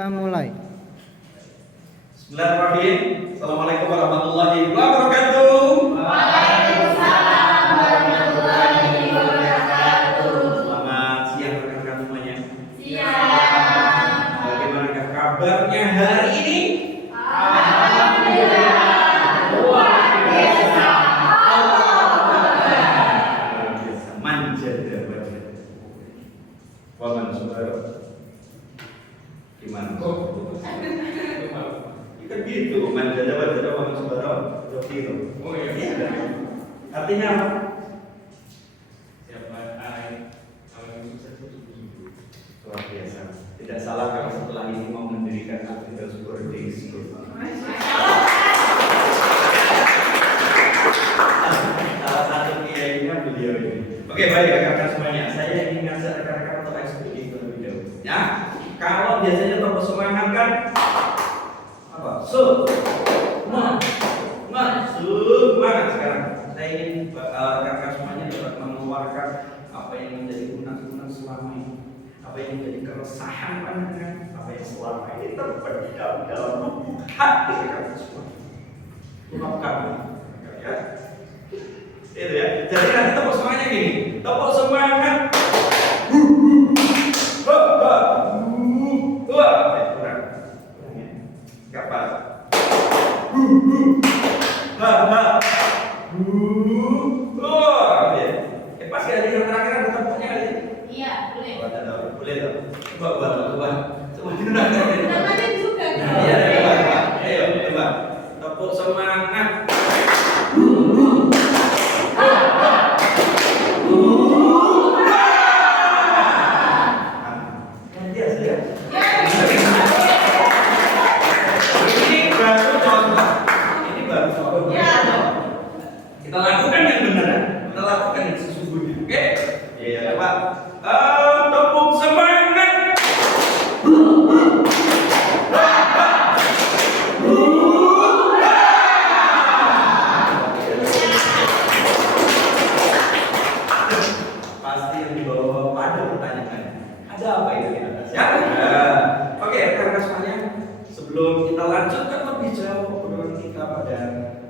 Kita mulai. Bismillahirrahmanirrahim. Assalamualaikum warahmatullahi wabarakatuh. Waalaikumsalam warahmatullahi wabarakatuh. Selamat siang rekan-rekan semuanya. Siang. Bagaimanakah kabarnya hari ini? Alhamdulillah. Luar biasa. Luar biasa. Manja wajah. Waman saudara. Gimana? Kan gitu, manja wajah waman saudara. Jokiro. Oh iya. Artinya apa? Siapa yang sukses itu sungguh-sungguh. Luar biasa. Tidak salah kalau setelah ini mau mendirikan Alfredo Boarding School. Salah satu kiainya beliau ini. Oke, baik rekan-rekan semuanya. Saya ingin ngajak rekan-rekan untuk eksekutif terlebih dahulu. Ya, kalau biasanya tokoh semangat kan apa? Semangat sekarang. Saya ingin rekan-rekan semuanya dapat mengeluarkan apa yang menjadi unek-unek selama ini. Apa yang menjadi keresahan pandangan, apa yang selama ini terpendam dalam hati rekan semua. Lupakan, ya. Itu ya. Jadi nanti tepuk semangatnya gini. Tepuk semangat. Kurang ya. Gak pas. Pas gak ada yang terakhir ada tepuknya kali. Iya, boleh. Boleh dong. Coba. Coba kita Namanya juga kan? Iya, coba. Ayo, coba. Tepuk semangat. Biasa ya. Ini baru contoh. Ini baru contoh. Ya. Kita lakukan yang benar. Kita lakukan yang sesungguhnya. Oke? Iya, Pak. Tepuk semangat. Pasti yang di bawah ada pertanyaan. Ada apa itu di atas? Ya. Oke, rekan-rekan semuanya. Sebelum kita lanjutkan lebih jauh obrolan kita pada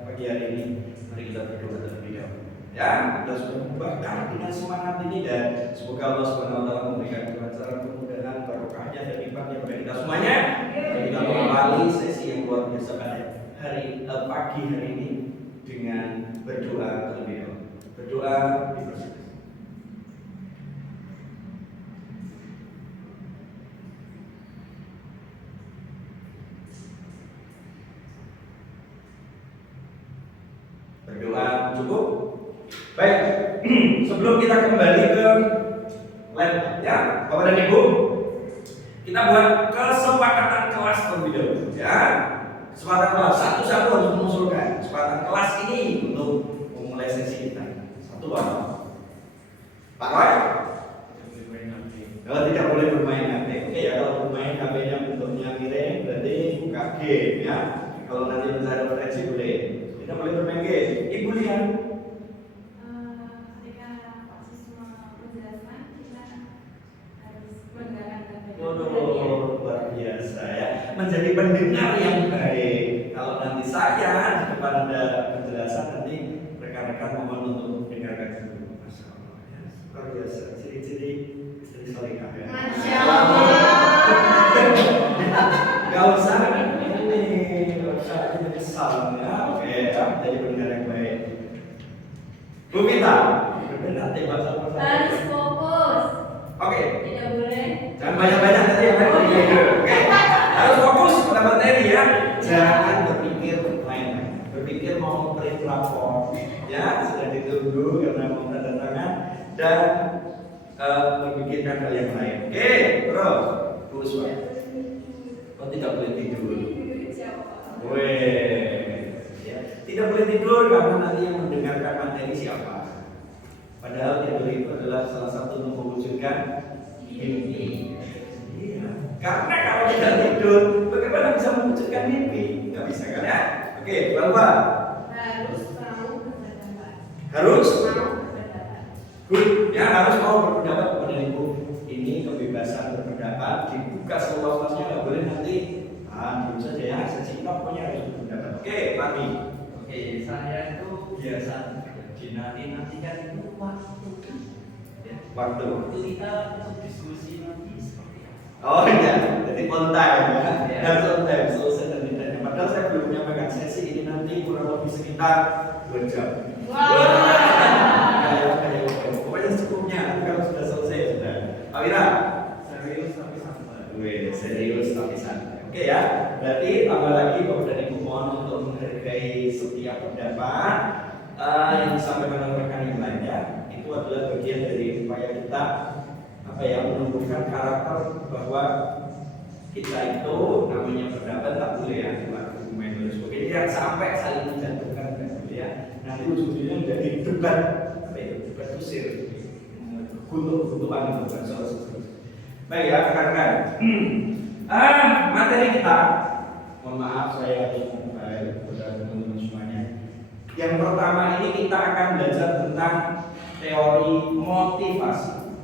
pagi hari ini, mari kita berdoa terlebih dahulu. Ya, kita sudah membakar dengan semangat ini dan semoga Allah Subhanahu wa taala memberikan kelancaran, kemudahan, barokahnya dan nikmatnya pada kita semuanya. Mari kita mengawali sesi yang luar biasa pada pagi hari ini dengan berdoa terlebih dahulu. Berdoa dipersilakan. Berdoa cukup? Baik, sebelum kita kembali ke laptop ya, Bapak dan Ibu, kita buat kesepakatan kelas terlebih dahulu ya. Kesepakatan kelas, satu-satu harus mengusulkan kesepakatan kelas ini untuk memulai sesi kita. Satu apa? Pak Roy? Kalau tidak boleh bermain HP. Oke ya, kalau bermain HP-nya bentuknya miring, berarti buka game ya. Kalau nanti mencari referensi boleh. Kita boleh bermain game. Ibu lihat. Ketika Pak Siswa menjelaskan, kita harus mendengarkan. Waduh, luar biasa ya. Menjadi pendengar yang baik. Kalau nanti saya di depan ada penjelasan, nanti rekan-rekan mohon untuk dengarkan dulu. Masya Allah ya. Luar biasa. Ciri-ciri istri salihah ya. Masya Allah. Gak usah ini, gak usah menyesal ya. Oke, ya, jadi pendengar yang baik. Bu Vita, benar tembak sama saya. Harus fokus. Oke, Tidak boleh. jangan banyak-banyak tadi ya. Oke, harus fokus pada materi ya. Jangan berpikir main-main. Berpikir mau print lapor, ya sudah ditunggu karena mau tanda tangan dan memikirkan hal yang lain. Oke, terus, Puswa. Oh, tidak boleh tidur. Weh, ya. Tidak boleh tidur karena nanti yang mendengarkan materi siapa? Padahal tidur itu adalah salah satu untuk mewujudkan mimpi. Iya. Karena kalau tidak tidur, bagaimana bisa mewujudkan mimpi? Nggak bisa kan ya? Oke, Bapak. Harus mau berpendapat. Harus Mau berpendapat. good, ya harus mau berpendapat kepada ibu. Ini kebebasan berpendapat dibuka seluas-luasnya, nggak boleh nanti Terus saja ya, sesi kita pokoknya harus berpendapat. Oke, Mati. Oke, saya itu biasa dinanti-nantikan itu waktu. Ya. Waktu. Waktu kita untuk diskusi nanti seperti apa? Oh iya, jadi on time ya. Ya. Harus on time, selesai dan ditanya. Padahal saya belum menyampaikan sesi ini nanti kurang lebih sekitar 2 jam. Pokoknya secukupnya, kalau sudah selesai sudah. Pak Wira? Serius tapi santai. Wih, serius tapi santai. Oke ya, berarti tambah lagi Bapak dan Ibu mohon untuk menghargai setiap pendapat yang disampaikan oleh rekan yang lain ya. Itu adalah bagian dari upaya kita menumbuhkan karakter bahwa kita itu namanya pendapat tak boleh ya argumen dan sebagainya. Jangan sampai saling menjatuhkan gitu ya. Nanti ujung-ujungnya menjadi debat debat kusir, guntuk-guntukan bukan soal sesuatu. Baik ya rekan-rekan. Materi kita, mohon maaf saya harus membaik kepada teman-teman semuanya. Yang pertama ini kita akan belajar tentang teori motivasi.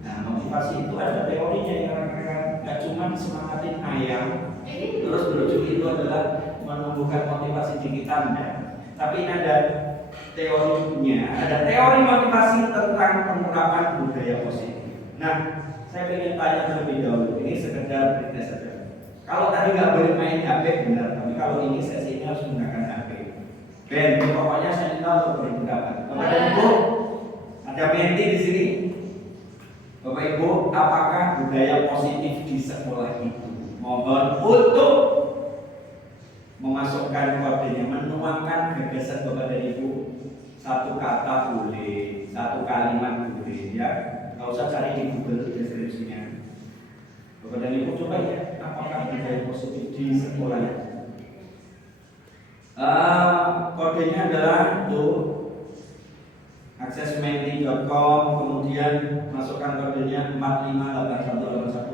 Nah, motivasi itu ada teorinya yang rekan-rekan, nggak cuma disemangatin ayam, terus berujung itu adalah menumbuhkan motivasi di kita, tapi ini ada teorinya, ada teori motivasi tentang penerapan budaya positif. Nah, saya ingin tanya terlebih dahulu, ini sekedar berita saja. Kalau tadi nggak boleh main HP benar, tapi kalau ini sesi ini harus menggunakan HP. Ben, pokoknya saya minta untuk berpendapat. Bapak dan Ibu, ada menti di sini. Bapak Ibu, apakah budaya positif di sekolah itu? Mohon untuk memasukkan kodenya, menuangkan gagasan Bapak dan Ibu. Satu kata boleh, satu kalimat boleh, ya. Nggak usah cari di Google deskripsinya. Bapak dan Ibu coba ya, apakah budaya positif di sekolah? Kodenya adalah untuk akses menti.com, kemudian masukkan kodenya 4581812.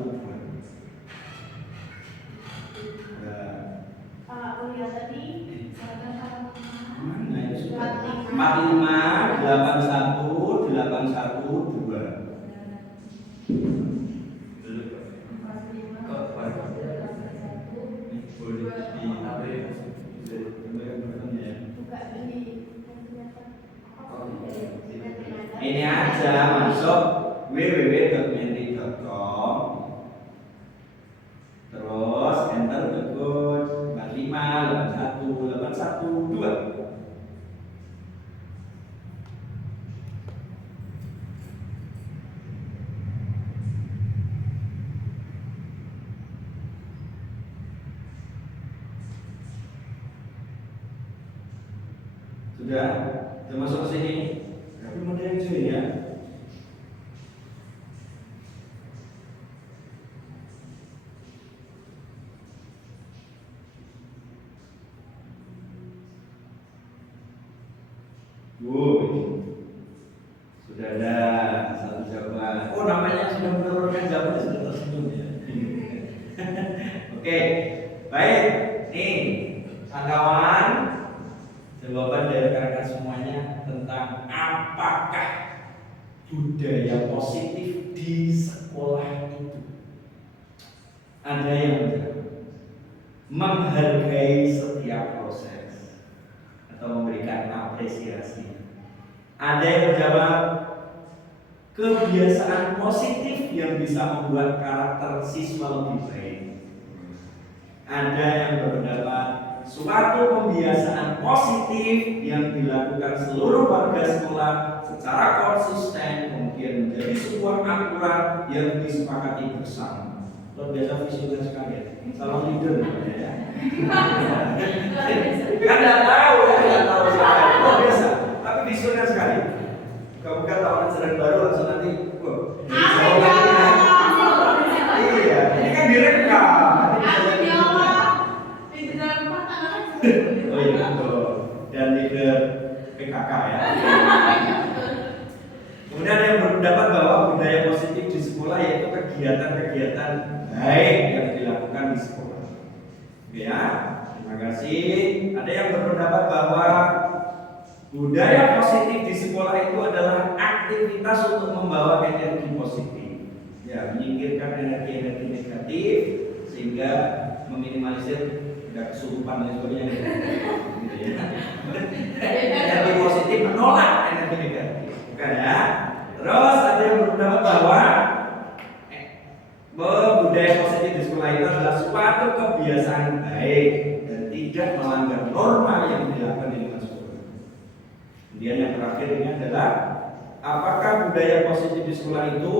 Kuliah tadi Mana itu sudah? 4581812. Ini aja masuk www.menti.com, terus enter ke code 4581812. Sudah masuk ke sini. Tapi mau yang sini ya. Sudah ada satu jawaban. Oh, namanya sudah menurunkan jawaban sudah tersenyum ya. Oke, baik. Nih, kawan, jawaban dari rekan-rekan semuanya tentang apakah budaya positif di sekolah itu. Ada yang menjawab menghargai setiap proses atau memberikan apresiasi. Ada yang menjawab kebiasaan positif yang bisa membuat karakter siswa lebih baik. Ada yang berpendapat suatu pembiasaan positif yang dilakukan seluruh warga sekolah secara konsisten kemudian menjadi sebuah aturan yang disepakati bersama. Luar biasa visioner sekali ya. Salam leader ya. Kan nggak tahu siapa. Luar biasa. Tapi visioner sekali. Bukan tahunan ajaran baru langsung nanti. Iya, ini kan direkam. Oh iya betul. Dan leader PKK ya. Kemudian ada yang berpendapat bahwa budaya positif di sekolah yaitu kegiatan-kegiatan baik yang dilakukan di sekolah. Oke ya, terima kasih. Ada yang berpendapat bahwa budaya positif di sekolah itu adalah aktivitas untuk membawa energi positif, ya, menyingkirkan energi-energi negatif sehingga meminimalisir nggak kesurupan dan sebagainya gitu ya. Energi positif menolak energi negatif, bukan ya? Terus ada yang berpendapat bahwa budaya positif di sekolah itu adalah suatu kebiasaan baik dan tidak melanggar norma yang dilakukan di lingkungan sekolah. Kemudian yang terakhir ini adalah apakah budaya positif di sekolah itu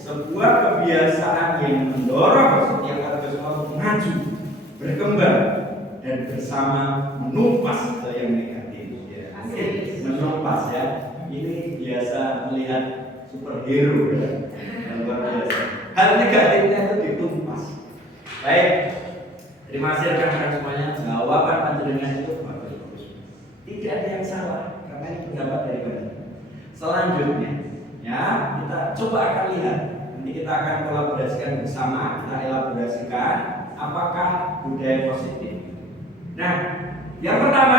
sebuah kebiasaan yang mendorong setiap warga sekolah untuk maju, berkembang dan bersama menumpas hal yang negatif ya. Menumpas ya. Ini biasa melihat superhero ya. Luar biasa. Hal negatifnya itu ditumpas. Baik. Terima kasih rekan-rekan semuanya. Jawaban panjenengan itu bagus. Tidak ada yang salah karena ini pendapat dari Bapak. Selanjutnya ya, kita coba akan lihat. Nanti kita akan kolaborasikan bersama, kita elaborasikan apakah budaya positif. Nah, yang pertama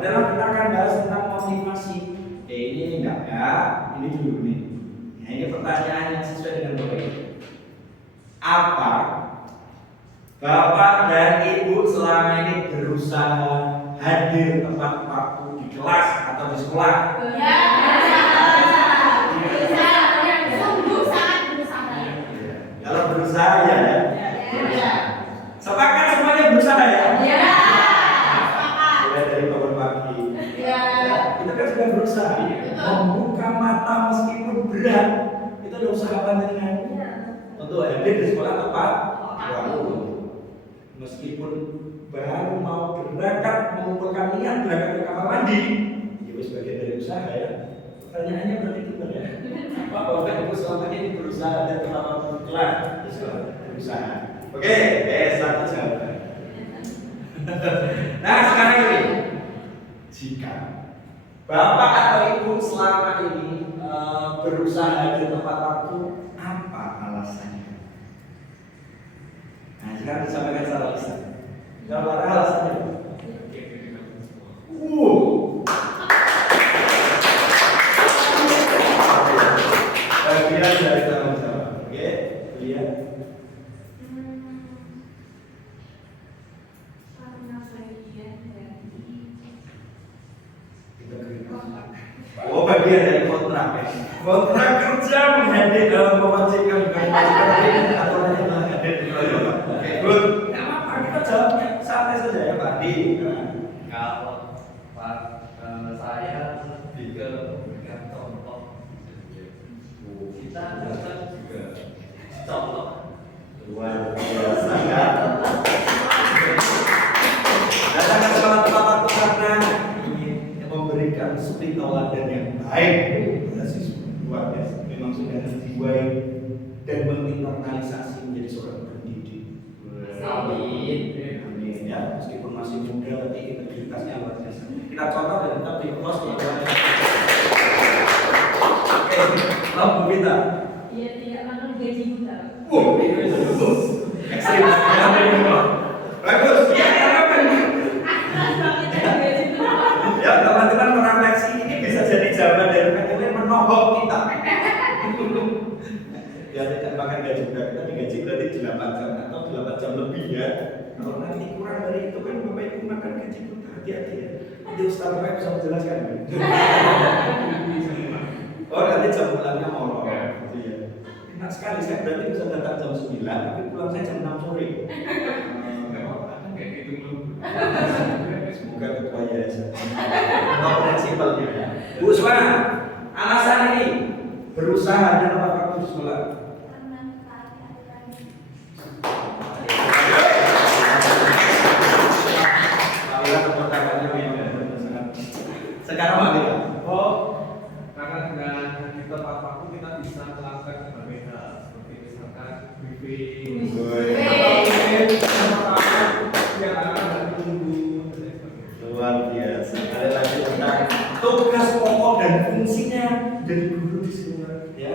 adalah kita akan bahas tentang motivasi. Ini enggak ya, ini dulu nih. Nah, ini pertanyaan yang sesuai dengan Bapak Ibu. Apa Bapak dan Ibu selama ini berusaha hadir tepat waktu di kelas atau di sekolah? Ya. Sungguh sangat berusaha. Kalau berusaha ya. Sepakat semuanya berusaha ya? Ya. Mulai dari bangun pagi. Ya. Kita kan sudah berusaha membuka mata meskipun berat. Itu ada usaha panjenengan. Untuk hadir di sekolah tepat waktu. Meskipun baru mau berangkat mengumpulkan niat berangkat ke kamar mandi, itu sebagian dari usaha ya. Pertanyaannya berarti benar ya. Apa Bapak Ibu selama ini berusaha dan terlalu kelas di sekolah berusaha. Oke, satu jawaban. Nah sekarang ini, jika Bapak atau Ibu selama ini berusaha di tempat waktu, apa alasannya? Nah sekarang disampaikan secara lisan. Kalau ada alasannya, bagian dari tanggung jawab. Oke, lihat. Oh bagian dari kontrak ya. Kontrak kerja mewajibkan atau menghadir di kelompok. Oke, good. Nggak apa-apa, kita jawabnya santai saja ya Pak Di. Kalau saya lebih ke memberikan contoh. Kita kan juga contoh. Luar biasa kan? Datang ke sekolah tepat waktu karena ingin memberikan suri tauladan yang baik pada siswa. Luar biasa. Memang sudah dijiwai dan menginternalisasi menjadi seorang pendidik. Amin. Ya, meskipun masih muda tapi integritasnya luar biasa. Kita contoh dan tetap di kelas ya. Oke, lampu kita. Iya, tidak makan gaji buta. Ini bagus. Ekstrim. Bagus. Ya, apa ini? Ya, teman-teman merefleksi ini bisa jadi jawaban dari PTN menohok kita. Ya, tidak makan gaji buta, kita digaji berarti 8 jam atau 8 jam lebih ya. Kalau nanti kurang dari itu kan Bapak Ibu makan gaji buta, hati-hati ya. Nanti Ustaz Bapak bisa menjelaskan. Oh, nanti jam pulangnya molor. Gitu ya. Enak sekali, saya berarti bisa datang jam 9, tapi pulang saya jam 6 sore. Semoga ketua yayasan atau prinsipalnya ya. Bu Swa, alasan ini berusaha dan apa waktu di sekolah. Sekarang apa kita? Oh, karena dengan di tempat waktu kita bisa melakukan berbagai hal, seperti misalkan briefing, yang akan ditunggu, dan sebagainya. Luar biasa. Ada lagi tentang tugas pokok dan fungsinya dari guru di sekolah. Ya,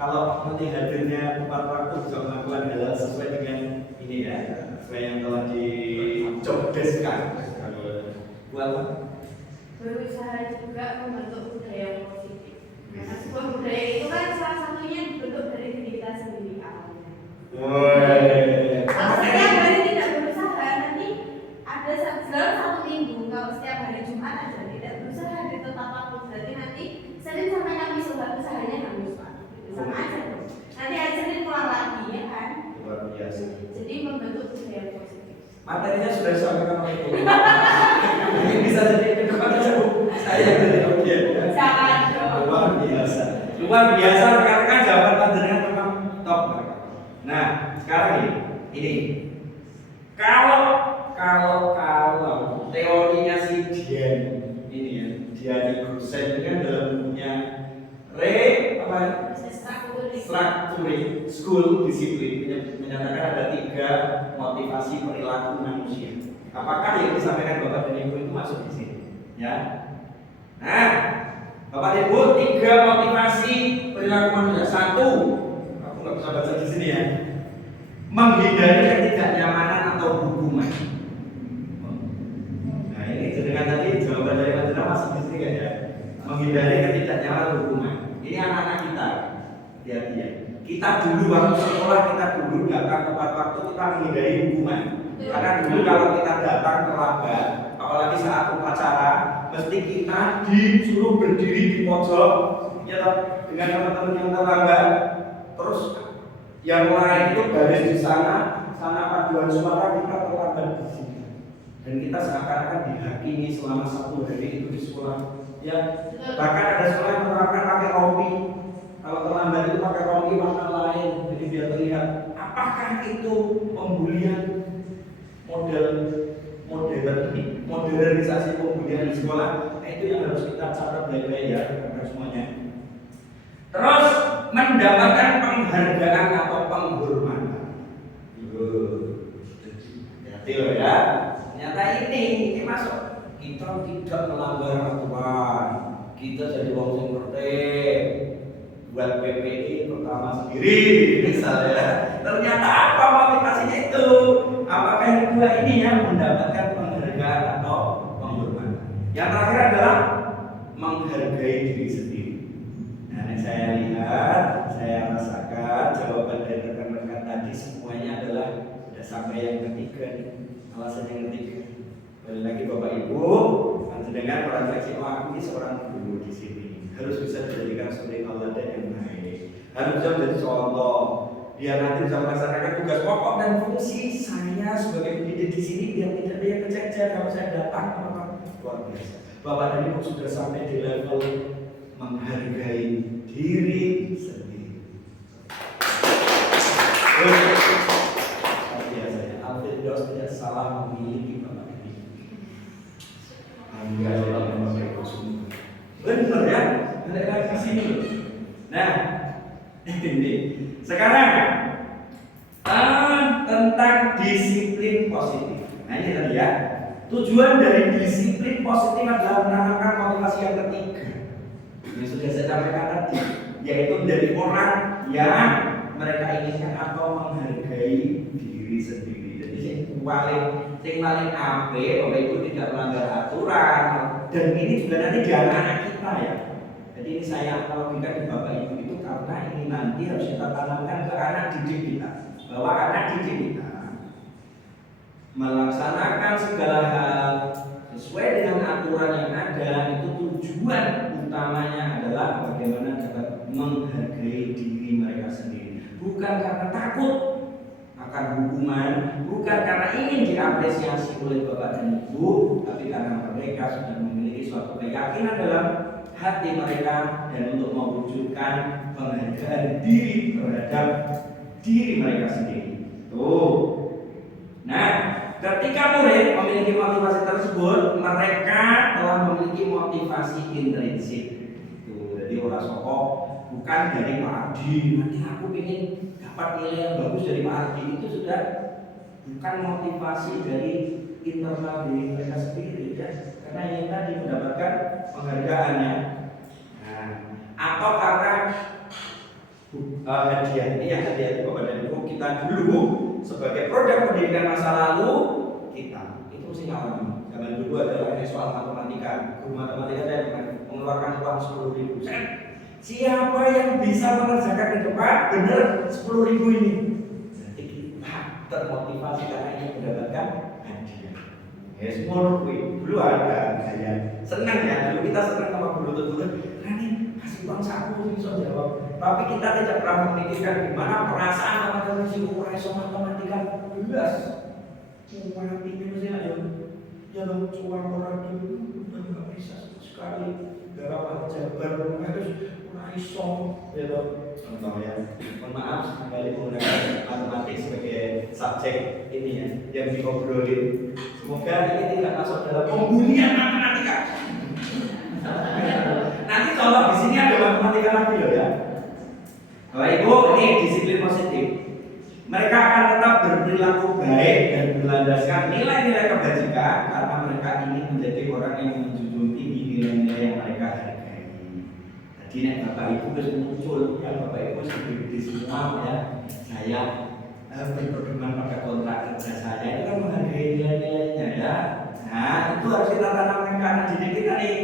kalau nanti hadirnya tepat waktu bisa melakukan hal sesuai dengan ini ya, sesuai yang telah di job desk-kan. Buat apa? Berusaha juga membentuk budaya yang positif. Karena sebuah budaya itu kan salah satunya dibentuk dari diri kita sendiri awalnya. Woi. Maksudnya berarti tidak materinya sudah disampaikan oleh Ibu. Mungkin bisa jadi ke depan aja Bu. Saya jadi objek. Jangan dong. Luar biasa rekan-rekan, jawaban panjenengan memang top. Nah, sekarang ini kalau teorinya si Dian ini ya, Dian Grusen ini kan dalam bukunya Structuring School Discipline menyatakan ada 3 motivasi perilaku manusia. Apakah yang disampaikan Bapak dan Ibu itu masuk di sini? Ya. Nah, Bapak Ibu, 3 motivasi perilaku manusia. 1, aku nggak bisa baca di sini ya. Menghindari ketidaknyamanan atau hukuman. Nah, ini dengan tadi jawaban dari Mas masuk di sini kan ya. Menghindari ketidaknyamanan hukuman. Ini anak-anak kita. Hati-hati ya. Kita dulu waktu sekolah, kita dulu datang tepat waktu, kita menghindari hukuman. Karena dulu kalau kita datang terlambat, apalagi saat upacara, mesti kita disuruh berdiri di pojok, ya dengan teman-teman yang terlambat. Terus yang lain itu baris di sana paduan suara, kita terlambat di sini. Dan kita seakan-akan dihakimi selama 1 hari itu di sekolah. Ya, bahkan ada sekolah yang menerapkan pakai rompi. Kalau terlambat itu pakai rompi warna lain, jadi biar terlihat. Apakah itu pembulian modernisasi pembulian di sekolah? Nah, itu yang harus kita catat baik-baik ya, rekan-rekan semuanya. Terus mendapatkan penghargaan atau penghormatan. Hati loh ya. Ternyata ini masuk. Kita tidak melanggar aturan. Kita jadi wong sing tertib. Buat PPI pertama sendiri misalnya. Ternyata apa motivasinya itu? Apakah yang kedua ini yang mendapatkan penghargaan atau penghormatan? Yang terakhir adalah menghargai diri sendiri. Nah, ini saya lihat, saya rasakan jawaban dari rekan-rekan tadi semuanya adalah sudah sampai yang ketiga nih. Alasan yang ketiga. Kembali lagi Bapak Ibu, dengan merefleksi, aku ini seorang guru di sini. Harus bisa dijadikan suri teladan yang baik. Harus bisa menjadi contoh. Biar nanti bisa melaksanakan tugas pokok dan fungsi saya sebagai pendidik di sini, biar tidak ada yang kececer kalau saya datang luar biasa. Bapak dan Ibu sudah sampai di level menghargai diri sendiri. Biasa ya, Al-Firdaus tidak salah memiliki Bapak dan Ibu. Benar ya? Ada lagi di sini. Nah, ini sekarang tentang disiplin positif. Nah, ini tadi ya. Tujuan dari disiplin positif adalah menanamkan motivasi yang ketiga yang sudah saya sampaikan tadi, yaitu menjadi orang yang mereka inginkan atau menghargai diri sendiri. Jadi yang paling apik, Bapak Ibu tidak melanggar aturan, dan ini juga nanti di anak-anak kita ya. Jadi ini saya analogikan di Bapak Ibu itu karena ini nanti harus kita tanamkan ke anak didik kita, bahwa anak didik kita melaksanakan segala hal sesuai dengan aturan yang ada. Itu tujuan utamanya adalah bagaimana dapat menghargai diri mereka sendiri, bukan karena takut akan hukuman, bukan karena ingin diapresiasi oleh Bapak dan Ibu, tapi karena mereka sudah memiliki suatu keyakinan dalam hati mereka dan untuk mewujudkan penghargaan diri terhadap diri mereka sendiri. Tuh. Nah, ketika murid memiliki motivasi tersebut, mereka telah memiliki motivasi intrinsik. Jadi orang sokok bukan dari Pak Ardi. Nanti aku ingin dapat nilai yang bagus dari Pak Ardi, itu sudah bukan motivasi dari internal diri mereka sendiri ya. Karena yang tadi mendapatkan penghargaannya. Nah, atau karena hadiah ini yang hadiah itu Bapak dan Ibu kita dulu sebagai produk pendidikan masa lalu kita itu mesti ngalami. Zaman dulu adalah ini soal matematika. Guru matematika saya mengeluarkan uang 10.000. Siapa yang bisa mengerjakan di depan benar 10.000 ini? Jadi kita termotivasi karena ingin mendapatkan hadiah. Ya semua dulu ada gaya senang ya. Dulu kita senang sama guru tutur. Nanti kasih uang saku bisa jawab. Tapi kita tidak pernah memikirkan gimana perasaan teman-teman si ukuran matematika 12. mati ini mesti ya lo cuang orang dulu nggak bisa sekali garapan jabar harus mulai song ya lo contoh ya. Mohon maaf kembali menggunakan matematik sebagai subjek ini ya yang diobrolin. Semoga ini tidak masuk dalam pembulian matematika. Nanti contoh di sini ada matematika lagi loh ya. Bapak Ibu, ini disiplin positif. Mereka akan tetap berperilaku baik dan berlandaskan nilai-nilai kebajikan karena mereka ingin menjadi orang yang menjunjung tinggi nilai-nilai yang mereka hargai. Jadi nek Bapak Ibu harus muncul, ya Bapak Ibu seperti semua ya. Saya berpedoman pada kontrak kerja saya itu kan menghargai nilai-nilainya ya. Nah itu harus kita tanamkan ke anak didik kita nih.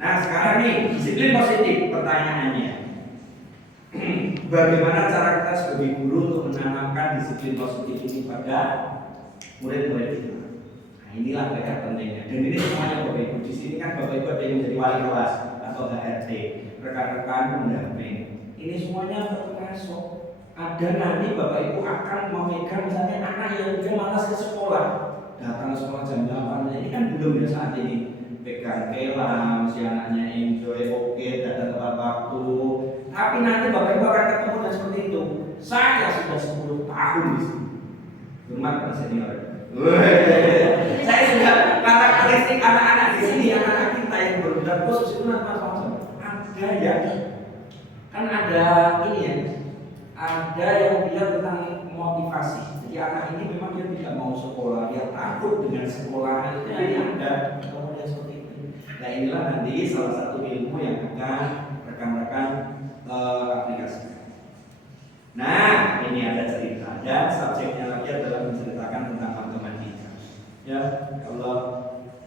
Nah sekarang nih disiplin positif pertanyaannya. Bagaimana cara kita sebagai guru untuk menanamkan disiplin positif ini pada murid-murid kita? Nah inilah mereka pentingnya. Dan ini semuanya Bapak Ibu. Di sini kan Bapak Ibu ada yang menjadi wali kelas atau HRD, rekan-rekan pendamping. Ini semuanya termasuk. Ada nanti Bapak Ibu akan memegang misalnya anak yang dia malas ke sekolah, datang ke sekolah jam 8. Ini kan belum ya saat ini. Pegang kelam, si anaknya enjoy, oke, datang tepat waktu. Tapi nanti Bapak Ibu akan ketemu dan seperti itu. Saya sudah 10 tahun di sini. Hormat pada senior. Saya sudah karakteristik anak-anak di sini, anak-anak kita yang berbeda khusus itu nanti macam-macam. Ada ya, kan ada ini ya, ada yang dia tentang motivasi. Jadi anak ini memang dia tidak mau sekolah, dia takut dengan sekolah. Itu yang ada kalau dia seperti itu. Nah inilah nanti salah satu ilmu yang akan rekan-rekan aplikasi. Nah, ini ada cerita dan subjeknya lagi adalah menceritakan tentang matematika. Ya, kalau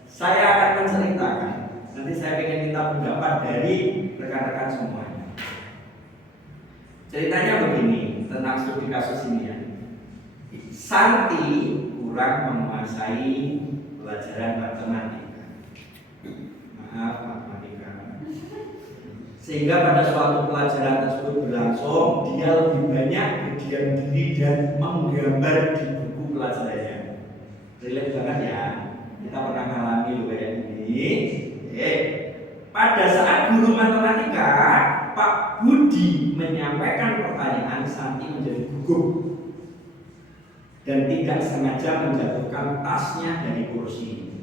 saya akan menceritakan, nanti saya ingin minta pendapat dari rekan-rekan semuanya. Ceritanya begini tentang studi kasus ini ya. Santi kurang menguasai pelajaran matematika. Maaf matematika. Sehingga pada suatu pelajaran tersebut berlangsung, dia lebih banyak berdiam diri dan menggambar di buku pelajarannya. Relate banget ya, kita pernah mengalami loh kayak ini. Pada saat guru matematika, Pak Budi menyampaikan pertanyaan, Santi menjadi gugup dan tidak sengaja menjatuhkan tasnya dari kursi.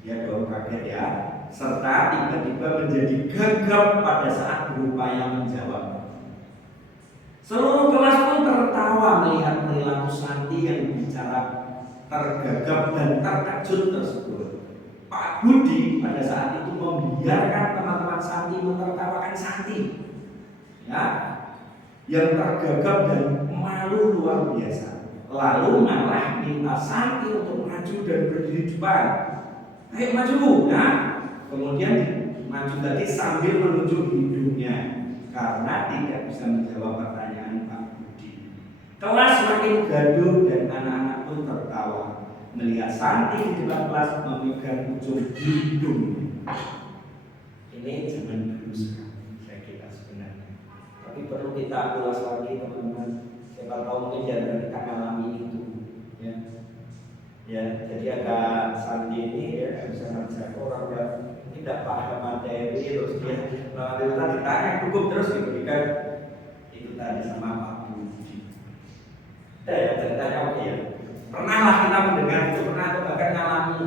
Dia dong kaget ya, serta tiba-tiba menjadi gagap pada saat berupaya menjawab. Seluruh kelas pun tertawa melihat perilaku Santi yang bicara tergagap dan terkejut tersebut. Pak Budi pada saat itu membiarkan teman-teman Santi menertawakan Santi, ya, yang tergagap dan malu luar biasa. Lalu malah minta Santi untuk maju dan berdiri di depan. Ayo maju, nah. Kemudian maju tadi sambil menunjuk hidungnya karena tidak bisa menjawab pertanyaan Pak Budi. Kelas semakin gaduh dan anak-anak pun tertawa melihat Santi di depan kelas memegang ujung hidung. Ini zaman dulu sekali saya kira sebenarnya. Tapi perlu kita ulas lagi teman-teman. Siapa tahu mungkin jangan kita alami itu, ya. Ya, jadi ada Santi ini ya bisa menjadi orang yang tidak paham materi terus dia melalui ditanya cukup terus diberikan itu tadi sama Pak Budi. Ceritanya oke ya. Pernahlah kita mendengar itu, pernah atau bahkan ngalami.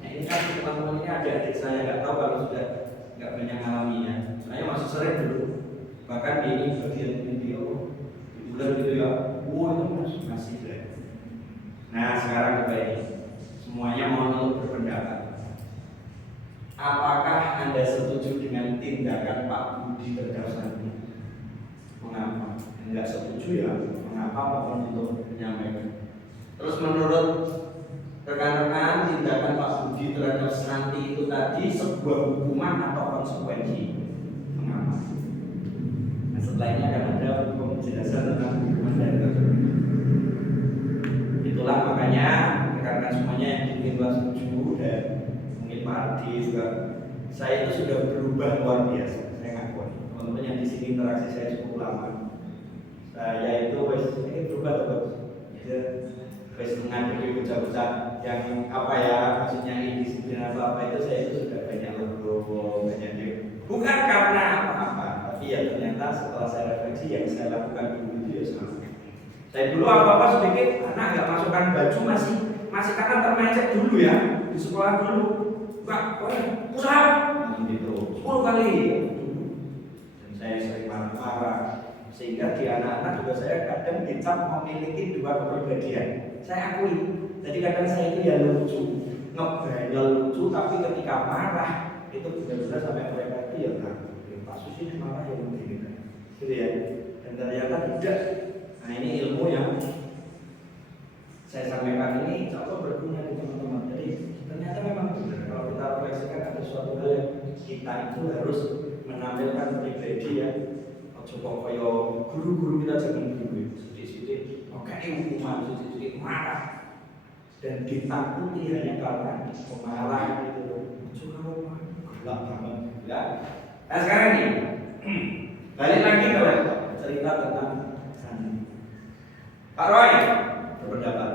Nah ini kan teman-teman ini adik-adik saya nggak tahu kalau sudah nggak banyak ngalaminya. Saya masih sering dulu. Bahkan di ini bagian video di bulan gitu ya. Itu masih ada. Nah sekarang kita ini semuanya mau untuk berpendapat. Apakah Anda setuju dengan tindakan Pak Budi terhadap Santi? Mengapa? Enggak setuju ya? Mengapa mohon untuk menyampaikan? Terus menurut rekan-rekan tindakan Pak Budi terhadap Santi itu tadi sebuah hukuman atau konsekuensi? Mengapa? Nah setelah ini akan ada penjelasan tentang hukuman dan konsekuensi. Itulah makanya rekan-rekan semuanya yang ingin setuju dan mungkin Pak Ardi juga, saya itu sudah berubah luar biasa. Saya ngaku, teman-teman yang di sini interaksi saya cukup lama. Saya itu ini berubah terus. terus menghadapi bocah-bocah yang apa ya, maksudnya indisiplin apa itu saya itu sudah banyak legowo, banyak dia. Bukan karena apa-apa, tapi ya ternyata setelah saya refleksi yang saya lakukan dulu itu ya sama. Saya dulu apa-apa sedikit, anak nggak masukkan baju masih kakak termecet dulu ya di sekolah dulu. Enggak, usaha gitu 10 kali. Dan saya sering marah-marah sehingga di anak-anak juga saya kadang dicap memiliki dua kepribadian. Saya akui, jadi kadang saya itu ya lucu, ngebayal lucu, tapi ketika marah itu benar-benar sampai mereka itu ya kan, Pak Sus ini marah ya begini kan, gitu ya. Dan ternyata tidak. Nah ini ilmu yang saya sampaikan ini coba berguna di teman-teman. Jadi ternyata memang benar kalau kita refleksikan ada suatu hal yang kita itu harus menampilkan pribadi ya. Coba kaya guru-guru kita jangan guru sedikit-sedikit oke hukuman sedikit-sedikit marah dan ditakuti hanya karena pemarah gitu loh. Coba gelap banget ya. Nah sekarang nih balik lagi ke laptop cerita tentang Sandi. Pak Roy berpendapat.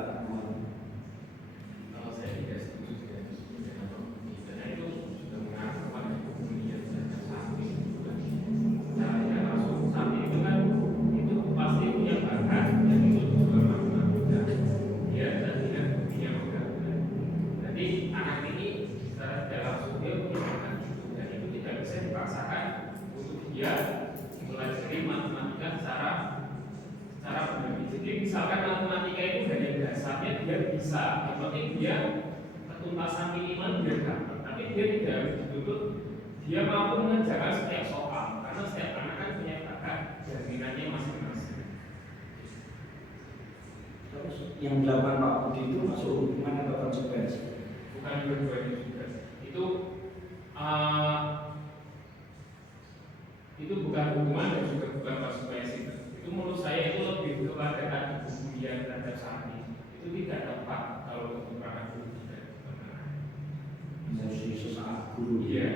Kalau saya tidak setuju dengan pembuktian itu sudah mengarah kepada kemudian dan samping caranya langsung samping itu kan itu pasti punya bakat dan itu juga melakukan dia dan tidak punya bakat. Jadi anak ini secara tidak langsung dia punya bakat itu dan itu tidak bisa dipaksakan untuk dia mempelajari matematika secara benar. Jadi misalkan matematika itu dari dasarnya dia bisa, yang penting dia ketuntasan minimal dia dapat, tapi dia tidak harus dituntut dia mampu mengerjakan setiap soal karena setiap anak kan punya bakat dan minatnya masing-masing. Terus yang dilakukan Pak Budi itu masuk hukuman atau konsekuensi? Bukan dua-duanya juga. Itu bukan hukuman dan juga bukan konsekuensi. Itu menurut saya itu lebih kepada kemudian terhadap samping itu tidak tepat kalau untuk para guru tidak benar. Emosi sesaat guru Iya.